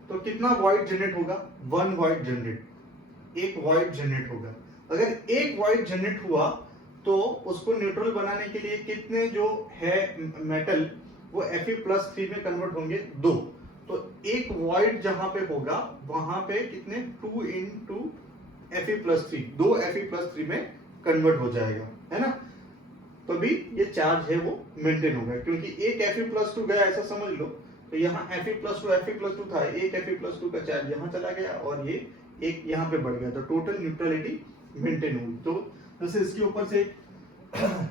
तो कितना वॉइड जनरेट होगा, 1 वॉइड जनरेट, एक वॉइड जनरेट होगा। अगर एक वॉइड जनरेट हुआ तो उसको न्यूट्रल बनाने के लिए कितने जो है मेटल वो Fe प्लस 3 में कन्वर्ट होंगे, 2। तो एक वॉइड जहां पे होगा वहां पे कितने 2 into Fe plus 3, 2 Fe plus 3 में कन्वर्ट हो जाएगा है ना, तो भी ये चार्ज है वो मेंटेन होगा, क्योंकि एक Fe प्लस 2 गया ऐसा समझ लो, तो यहाँ Fe प्लस 2 था, एक Fe प्लस 2 का चार्ज यहाँ चला गया और ये एक यहाँ पे बढ़ गया, तो टोटल न्यूट्रलिटी मेंटेन होगी। तो जैसे इसके ऊपर से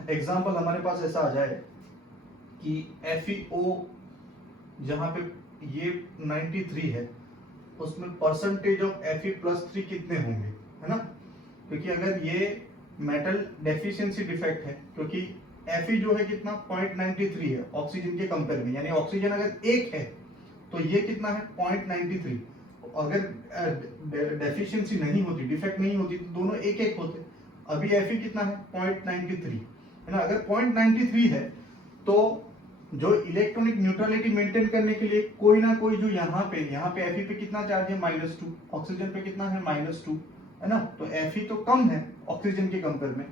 एग्जांपल हमारे पास ऐसा आ जाए कि FeO जहाँ पे ये 93 है, उसमें परसेंटेज ऑफ Fe प्लस 3 कितने होंगे है ना, क्योंकि अगर ये मेटल डेफिशिएंसी डिफेक्ट है, क्योंकि Fe जो है कितना 0.93 है ऑक्सीजन के कंपेयर में, यानी ऑक्सीजन अगर एक है तो ये कितना है 0.93, अगर डेफिशिएंसी नहीं होती, डिफेक्ट नहीं होती, तो दोनों एक एक होते। अभी Fe कितना है 0.93 है ना, अगर 0.93 है तो जो इलेक्ट्रॉनिक न्यूट्रलिटी मेंटेन करने के लिए कोई ना कोई जो यहाँ पे Fe पे कितना चार्ज है -2, ऑक्सीजन पे कितना है -2 है ना, तो Fe तो कम है ऑक्सीजन के कंपेयर में,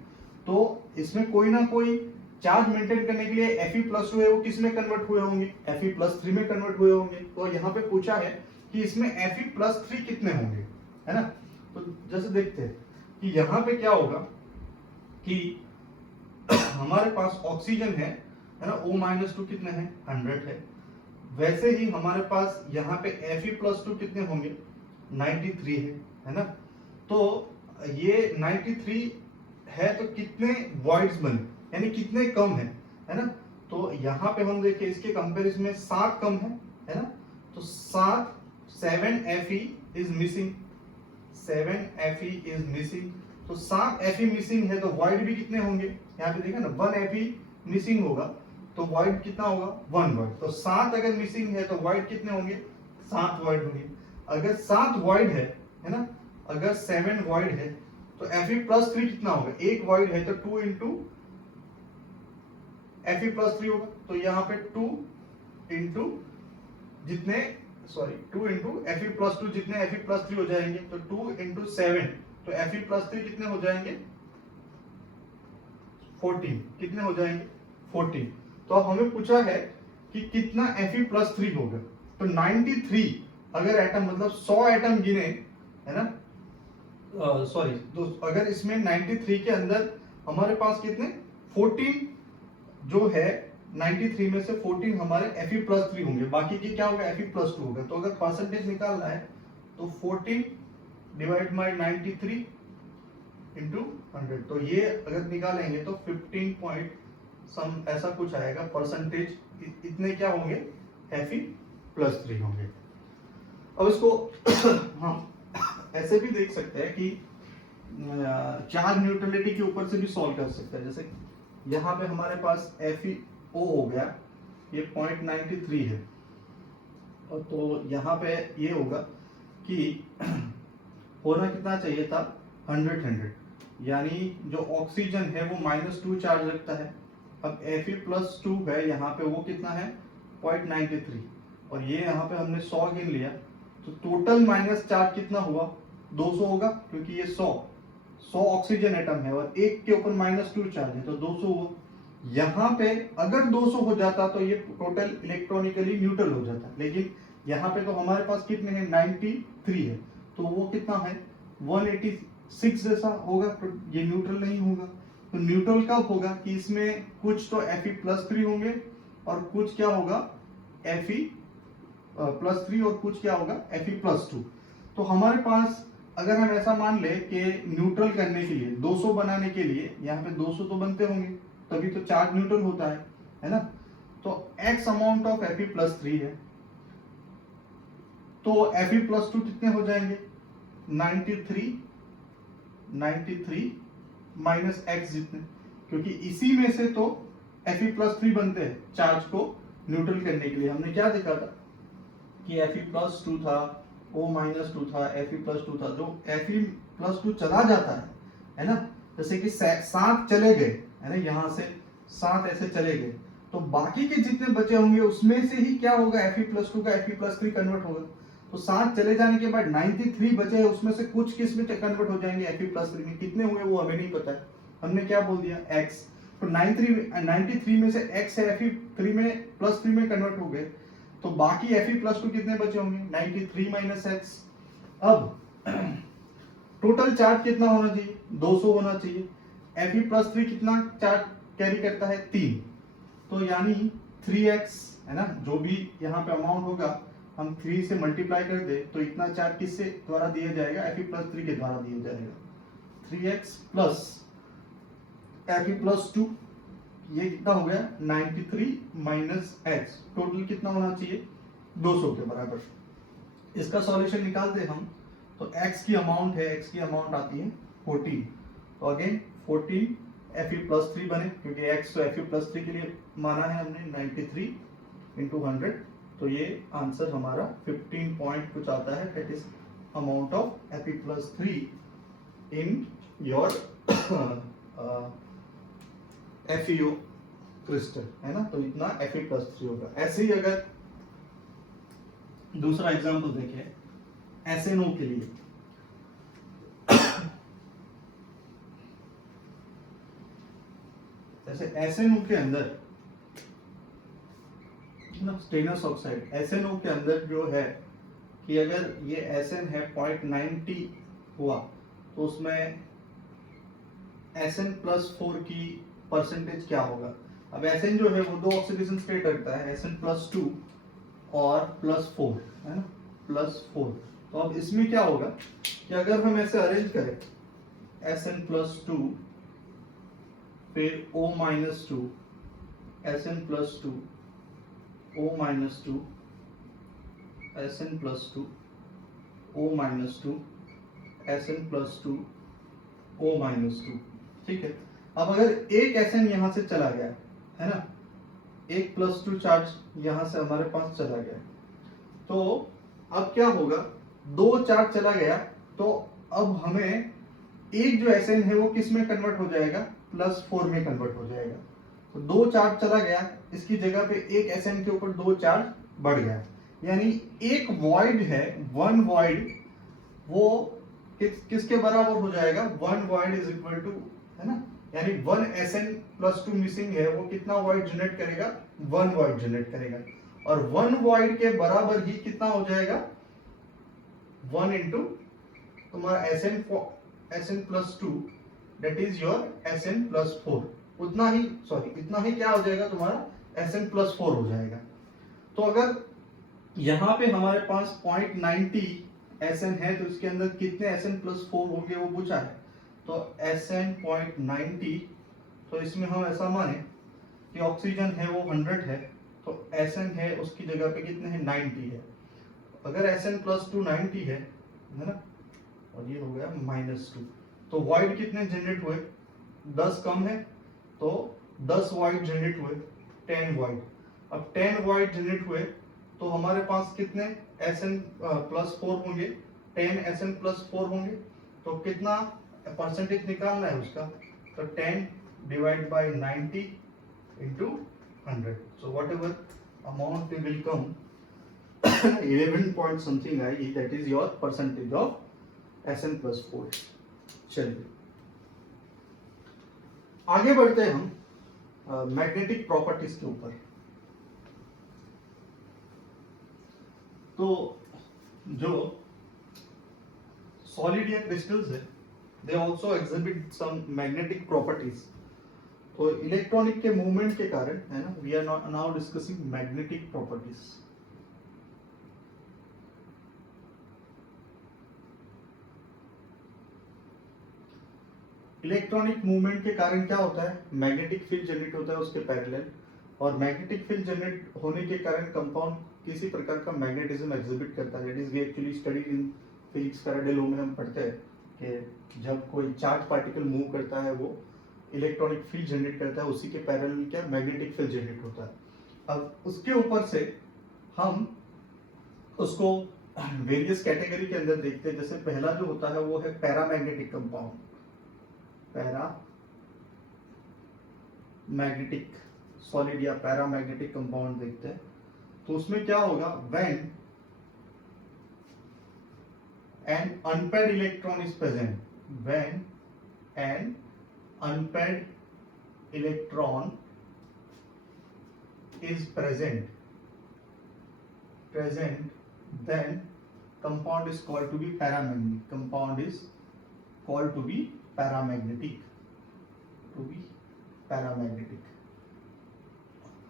तो इसमें कोई ना कोई चार्ज मेंटेन करने के लिए Fe प्लस 2 है वो किस में कन्वर्ट हुए होंगे, Fe प्लस 3 में कन्वर्ट हुए होंगे। तो यहाँ पे पूछा है कि इसमें Fe प्लस 3 कितने होंगे है ना, तो जैसे देखते हैं कि यहाँ पे क्या होगा कि हमारे पास ऑक्सीजन है ना, O-2 कितने हैं 100 है, वैसे ही हमारे पास यहाँ पे Fe प्लस 2 कितने होंगे 93 है ना, तो ये 93 है तो कितने वॉइड्स बने, यानी कितने कम है ना, तो यहाँ पे हम देखें इसके कंपैरिजन में 7 कम है ना, तो 7 Fe is missing, 7 Fe is missing, तो 7 Fe मिसिंग है तो वॉइड भी कितने होंगे, यहाँ पे देखा ना 1 Fe मिसिंग होगा तो वॉइड कितना होगा 1 वॉइड, तो 7 अगर मिसिंग है तो वॉइड कितने होंगे 7 वॉइड होंगे। अगर 7 वॉइड है ना, अगर 7 वॉइड है तो Fe प्लस 3 कितना होगा, एक वॉइड है तो 2 इंटू Fe प्लस 3 होगा, तो यहाँ पे 2 इंटू जितने 2 इंटू Fe प्लस 2 जितने Fe प्लस 3 हो जाएंगे, तो 2 इंटू 7 तो Fe प्लस 3 कितने हो जाएंगे 14, कितने हो जाएंगे 14। तो अब हमें पूछा है कि कितना Fe प्लस 3 होगा, तो 93 अगर एटम मतलब 100 एटम गिने है ना, अगर इसमें 93 के अंदर हमारे पास कितने 14 जो है 93 में से 14 हमारे Fe प्लस 3 होंगे, बाकी की क्या होगा Fe प्लस 2 होगा। तो अगर परसेंटेज निकालना है तो 14 डिवाइड बाय 93 इंटू 100, तो ये अगर निकालेंगे तो 15 पॉइंट सम ऐसा कुछ आएगा परसेंटेज, इतने क्या होंगे Fe प्लस 3 होंगे। अब इसको हम ऐसे भी देख सकते हैं कि चार्ज न्यूट्रलिटी के ऊपर से भी सॉल्व कर सकते हैं, जैसे यहाँ पे हमारे पास FeO हो गया, ये 0.93 है। और तो यहाँ पे ये होगा कि होना कितना चाहिए था 100, यानी जो ऑक्सीजन है वो -2 चार्ज रखता है। अब Fe+2 है यहाँ पे, वो कितना है 0.93, और ये यहाँ पे हमने 100 गिन लिया, तो टोटल माइनस चार्ज कितना हुआ 200 होगा, क्योंकि ये 100 ऑक्सीजन एटम है और एक के ऊपर -2 चार्ज है, तो 200 हुआ। यहाँ पे अगर 200 हो जाता तो ये टोटल इलेक्ट्रॉनिकली न्यूट्रल हो जाता, लेकिन यहाँ पे तो हमारे पास कितने हैं 93 है, तो वो कितना है 186 जैसा होगा, तो ये न्यूट्रल नहीं होगा। तो न्यूट्रल कब होगा कि इसमें कुछ तो Fe+3 होंगे और कुछ क्या होगा Fe+3 और कुछ क्या होगा Fe+2। तो हमारे पास अगर हम ऐसा मान ले कि न्यूट्रल करने के लिए 200 बनाने के लिए यहाँ पे 200 तो बनते होंगे, तभी तो चार्ज न्यूट्रल होता है ना। तो x अमाउंट ऑफ Fe+3 है, तो Fe+2 कितने हो जाएंगे 93 माइनस x जितने, क्योंकि इसी में से तो Fe+3 बनते हैं चार्ज को न्यूट्रल करने के लिए। हमने क्या देखा था कि Fe+2 था, O-2 था, Fe+2 था। जो Fe+2 चला जाता है ना, जैसे कि 7 चले गए है ना, यहाँ से 7 ऐसे चले गए, तो बाकी के जितने बचे होंगे उसमें से ही क्या होगा Fe+2 का Fe+3 कन्वर्ट होगा। तो 7 चले जाने के बाद 93 बचे हैं, उसमें से कुछ किस में कन्वर्ट हो जाएंगे Fe+3 में, कितने हुए वो हमें नहीं पता है, हमने क्या बोल दिया x। तो 93 में से x है Fe3 में +3 में कन्वर्ट हो गए, तो बाकी Fe+2 कितने बचे होंगे 93 माइनस x। अब टोटल चार्ज कितना होना चाहिए 200 होना चाहिए। Fe+3 कितना चार्ज कैरी करता है 3, तो यानी 3x है ना, जो भी यहाँ पे अमाउंट होगा हम 3 से मल्टीप्लाई कर दे तो इतना चार्ज किससे द्वारा दिया जाएगा Fe+3 के द्वारा दिया जाएगा। 3x प्लस Fe+2, ये कितना हो गया 93 माइनस x, टोटल कितना होना चाहिए 200 के बराबर। इसका सॉल्यूशन निकालते हम, तो x की अमाउंट है, x की अमाउंट आती है 14, तो अगेन 14 Fe+3 बने, क्योंकि x तो Fe+3 के लिए माना है हमने 93 इंटू 100, तो ये आंसर हमारा 15 पॉइंट कुछ आता है, that is amount of Fe+3 in your FeO crystal है ना, तो इतना Fe+3 होगा। ऐसे ही अगर दूसरा एग्जांपल देखें SNO के लिए, जैसे SNO के अंदर स्टेनस ऑक्साइड, SNO के अंदर जो है कि अगर ये SN है 0.90 हुआ तो उसमें SN+4 की परसेंटेज क्या होगा। अब SN जो है वो दो ऑक्सीडेशन स्टेट रखता है, SN+2 और +4 है ना, +4। तो अब इसमें क्या होगा कि अगर हम ऐसे अरेंज करें SN+2 फिर O-2 SN+2 O-2 SN+2 O-2 SN+2 O-2, ठीक है। अब अगर एक SN यहाँ से चला गया है ना, एक +2 चार्ज यहाँ से हमारे पास चला गया, तो अब क्या होगा 2 चार्ज चला गया, तो अब हमें एक जो SN है वो किस में कन्वर्ट हो जाएगा +4 में कन्वर्ट हो जाएगा। तो 2 चार्ज चला गया, इसकी जगह पे एक SN के ऊपर 2 चार्ज बढ़ गया, यानी एक वॉइड है, 1 वॉइड वो किसके बराबर हो जाएगा 1 वॉइड इज इक्वल टू है ना, यानी 1 SN+2 मिसिंग है, वो कितना वॉइड जनरेट करेगा 1 वॉइड जनरेट करेगा, और 1 वॉइड के बराबर ही कितना हो जाएगा 1 इंटू तुम्हारा SN+2 that is your SN+4, उतना ही इतना ही क्या हो जाएगा तुम्हारा SN+4 हो जाएगा। तो अगर यहाँ पे हमारे पास 0.90 SN है तो इसके अंदर कितने SN+4 होंगे वो पूछा है, तो SN 0.90, तो इसमें हम ऐसा माने कि ऑक्सीजन है वो 100 है, तो SN है उसकी जगह पे कितने हैं 90 है। अगर SN+2 90 है ना, और ये हो गया -2, तो वॉइड कितने जनरेट हुए 10 कम है, तो 10 वॉइड जनरेट हुए 10 वॉइड, अब 10 वॉइड जनरेट हुए तो हमारे पास कितने Sn+4 होंगे, 10 Sn+4 होंगे। तो कितना परसेंटेज निकालना है उसका, तो 10 divide by 90 into 100, so whatever amount will come 11 point something आएगी, that is your percentage of Sn+4। चलिए आगे बढ़ते हैं हम मैग्नेटिक प्रॉपर्टीज के ऊपर। तो जो सॉलिड या क्रिस्टल्स है they also exhibit some magnetic properties. तो इलेक्ट्रॉनिक के मूवमेंट के कारण है ना, we are now discussing magnetic properties. Electronic movement के कारण क्या होता है, मैग्नेटिक फील्ड जनरेट होता है उसके पैरेलल, और मैग्नेटिक फील्ड जनरेट होने के कारण कंपाउंड किसी प्रकार का मैग्नेटिज्म एग्जिबिट करता है। That is we actually studied in physics Faraday law में हम पढ़ते हैं कि जब कोई चार्ज पार्टिकल मूव करता है वो इलेक्ट्रॉनिक फील्ड जनरेट करता है, उसी के पैरेलल क्या मैग्नेटिक फील्ड जनरेट होता है। अब उसके ऊपर से हम उसको वेरियस कैटेगरी के अंदर देखते हैं। जैसे पहला जो होता है वो है पैरामैग्नेटिक कंपाउंड, पैरामैग्नेटिक सॉलिड या पैरामैग्नेटिक कंपाउंड देखते हैं। तो उसमें क्या होगा, when an unpaired electron is present, when an unpaired electron is present, then compound is called to be paramagnetic, compound is called to be paramagnetic,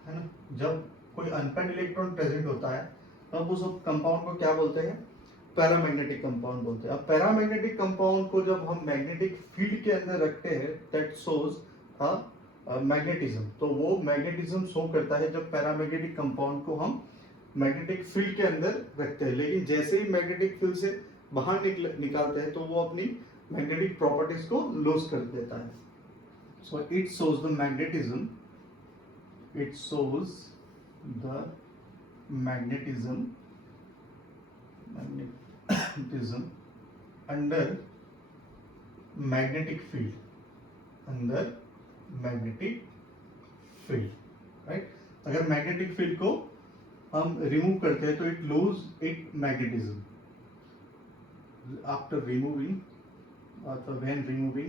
है ना। जब कोई अनपेड इलेक्ट्रॉन प्रेजेंट होता है तब उस कंपाउंड को क्या बोलते हैं, पैरामैग्नेटिक कंपाउंड बोलते हैं। अब पैरामैग्नेटिक कंपाउंड को जब हम मैग्नेटिक फील्ड के अंदर रखते हैं दैट शोज मैग्नेटिज्म, तो वो मैग्नेटिज्म शो करता है जब पैरामैग्नेटिक कंपाउंड को हम मैग्नेटिक फील्ड के अंदर रखते हैं। लेकिन जैसे ही मैग्नेटिक फील्ड से बाहर निकालते हैं तो वो अपनी मैग्नेटिक प्रॉपर्टीज को लूज कर देता है। So it shows the magnetism, it shows the magnetism under magnetic field, right। अगर मैग्नेटिक फील्ड को हम रिमूव करते हैं तो it lose it magnetism. After removing अथवा when removing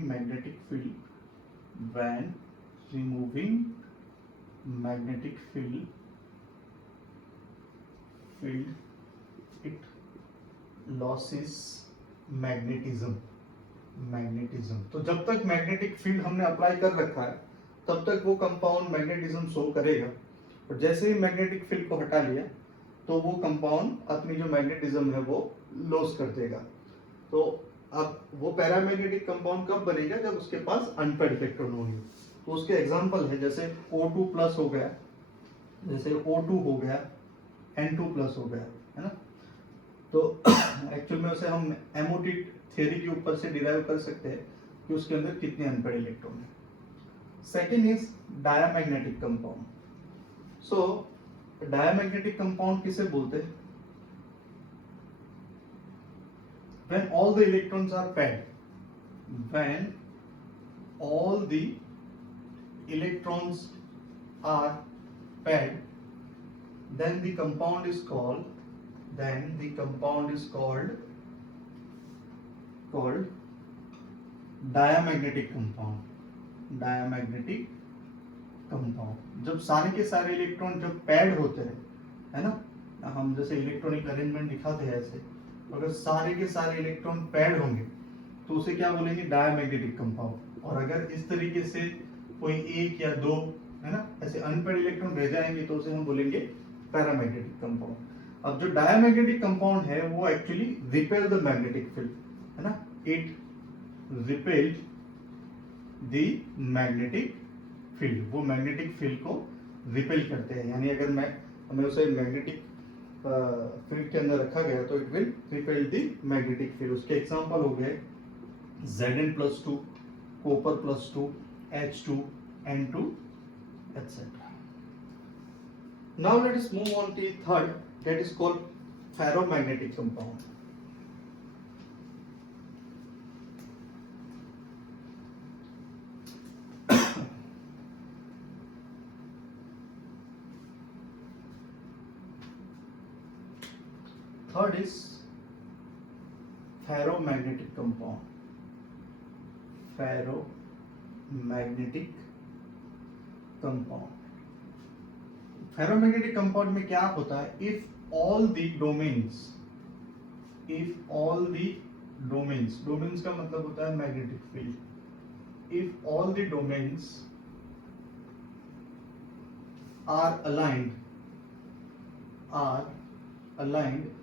magnetic field, it loses magnetism। तो जब तक मैग्नेटिक फील्ड हमने अप्लाई कर रखा है तब तक वो कंपाउंड मैग्नेटिज्म शो करेगा, और जैसे ही मैग्नेटिक फील्ड को हटा लिया तो वो कंपाउंड अपनी जो मैग्नेटिज्म है वो लॉस कर देगा। तो अब वो पैरामैग्नेटिक कंपाउंड कब बनेगा, जब उसके पास अनपेड इलेक्ट्रॉन होंगे। तो उसके एग्जांपल है जैसे O2+ हो गया, जैसे O2 हो गया, N2+ हो गया, है ना। तो एक्चुअल में उसे हम एमोटिट थ्योरी के ऊपर से डिराइव कर सकते हैं कि उसके अंदर कितने अनपेड इलेक्ट्रॉन है। Second is diamagnetic compound. So diamagnetic compound किसे बोलते हैं, when all the electrons are paired, when all the electrons are paired, then the compound is called diamagnetic compound। जब सारे के सारे इलेक्ट्रॉन जब पैड होते हैं, है ना, हम जैसे इलेक्ट्रॉनिक अरेंजमेंट दिखाते हैं ऐसे, अगर सारे के सारे इलेक्ट्रॉन पैड होंगे तो उसे क्या बोलेंगे, डायमैग्नेटिक कंपाउंड। और अगर इस तरीके से कोई एक या दो, है ना, ऐसे अनपेड इलेक्ट्रॉन रह जाएंगे तो उसे हम बोलेंगे पैरामैग्नेटिक कंपाउंड। अब जो डायमैग्नेटिक कंपाउंड है वो actually repel the magnetic field, है ना, it repel the magnetic field, वो मैग्नेटिक फील्ड को रिपेल करते हैं। यानी अगर हमें उसे मैग्नेटिक फील्ड के अंदर रखा गया तो it will repel the magnetic field. उसके एग्जांपल हो गए Zn+2, Copper+2, H2, N2 etc। Now let us move on to the third, that is called ferromagnetic compound. Third is ferromagnetic compound. Ferromagnetic compound. Ferromagnetic compound में क्या होता है? If all the domains का मतलब होता है magnetic field. If all the domains are aligned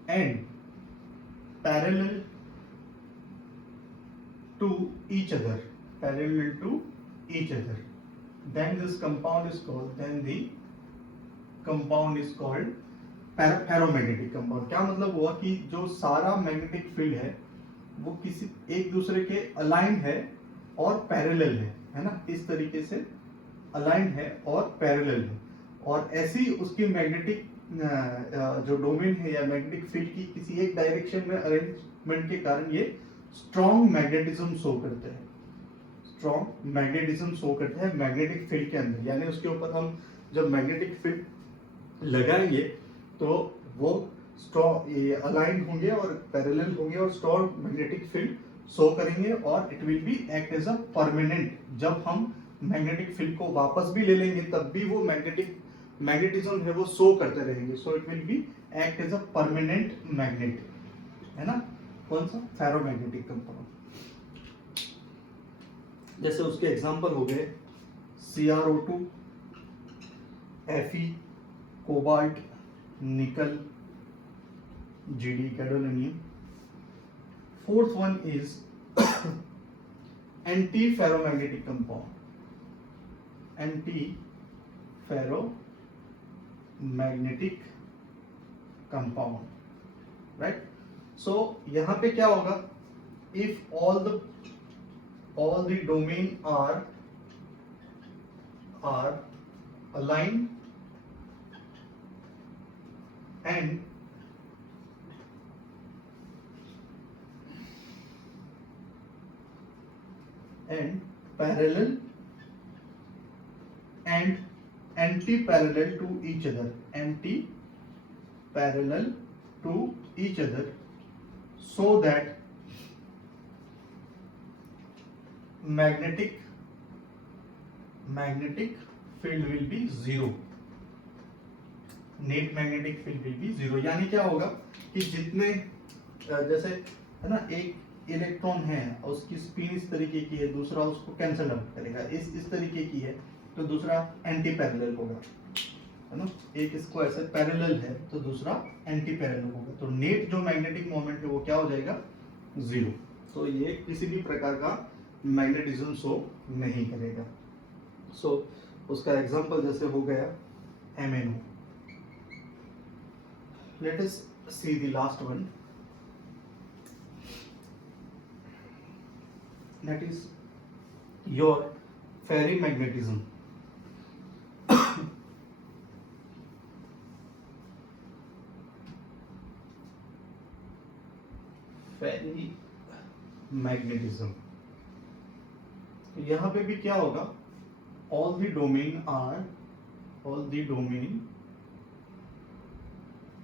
and parallel to each other, then this compound is called, ferromagnetic compound. क्या मतलब हुआ कि जो सारा मैग्नेटिक फील्ड है वो किसी एक दूसरे के अलाइंड है और पैरेलल है ना, इस तरीके से अलाइंड है और पैरेलल है, और ऐसी उसकी मैग्नेटिक जो डोमेन है या मैग्नेटिक फील्ड की किसी एक डायरेक्शन में अरेंजमेंट के कारण ये स्ट्रॉन्ग मैग्नेटिज्म शो करते हैं मैग्नेटिक फील्ड के अंदर. यानी उसके ऊपर हम जब मैग्नेटिक फील्ड लगाएंगे तो वो स्ट्रॉन्ग अलाइंड होंगे और पैरेलल होंगे और स्ट्रॉन्ग मैग्नेटिक फील्ड शो करेंगे, और it will be act as a permanent. जब हम मैग्नेटिक फील्ड को वापस भी ले लेंगे तब भी वो मैग्नेटिज्म है वो शो करते रहेंगे. So it will be act as a permanent magnet, है ना. कौन सा? Ferromagnetic compound. जैसे उसके एग्जांपल हो गए CrO2, Fe, cobalt, nickel, Gd, gadolinium. Fourth one is anti ferromagnetic compound. Magnetic compound, right. So यहां पे क्या होगा? If all the domain are align and parallel and anti-parallel to each other, so that magnetic field will be zero. Net magnetic field will be zero. यानी क्या होगा कि जितने जैसे है ना, एक इलेक्ट्रॉन है और उसकी स्पिन इस तरीके की है, दूसरा उसको कैंसिल आउट करेगा. इस तरीके की है तो दूसरा एंटी पैरेलल होगा, है ना. एक इसको ऐसे पैरेलल है तो दूसरा एंटी पैरेलल होगा. तो नेट जो मैग्नेटिक मोमेंट है वो क्या हो जाएगा? जीरो. तो ये किसी भी प्रकार का मैग्नेटिज्म शो नहीं करेगा. सो उसका एग्जांपल जैसे हो गया MnO. Let us see the last one, that is your ferrimagnetism. Ferrimagnetism. यहाँ पे भी क्या होगा? all the domain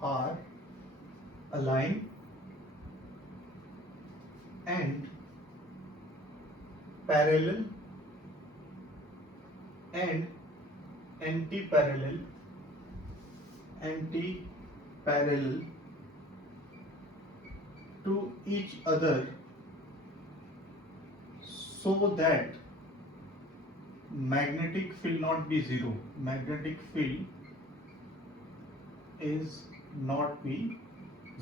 are aligned and parallel and anti-parallel to each other, so that magnetic field not be zero. Magnetic field is not be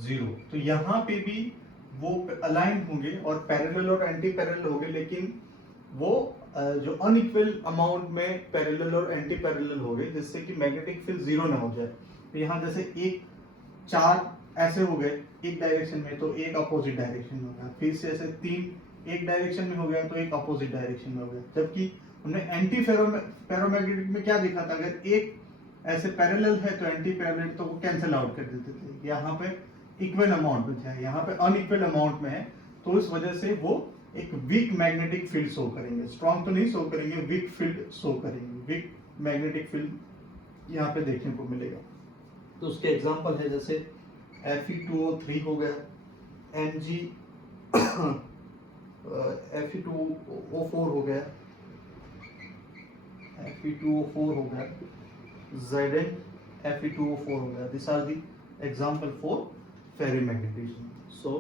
zero. तो यहाँ पे भी वो अलाइन होंगे और पैरेलल और एंटी पैरेलल होंगे, लेकिन वो जो अनइक्वल अमाउंट में पैरेलल और एंटी पैरेलल होंगे, जिससे कि मैग्नेटिक फील्ड जीरो ना हो जाए. तो यहाँ जैसे एक चार ऐसे हो गए एक डायरेक्शन में तो एक अपोजिट डायरेक्शन में होगा, फिर से ऐसे तीन एक डायरेक्शन में हो गया तो एक अपोजिट डायरेक्शन में हो गया. जबकि हमने एंटी फेरोमैग्नेटिक में क्या देखा था? अगर एक ऐसे पैरेलल है तो एंटी पैरेलल तो वो कैंसिल आउट कर देते थे। यहाँ पे इक्वल अमाउंट में है, यहाँ पे अनइक्वल अमाउंट में है, तो इस वजह से वो एक वीक मैग्नेटिक फील्ड शो करेंगे। स्ट्रॉन्ग तो नहीं शो करेंगे, वीक फील्ड शो करेंगे। वीक मैग्नेटिक फील्ड यहाँ पे देखने को मिलेगा। तो उसके एग्जांपल है जैसे Fe2O3 हो गया, Mg Fe2O4 हो गया, Fe2O4 हो गया, Zn Fe2O4 हो गया। This are the example for ferromagnetism. So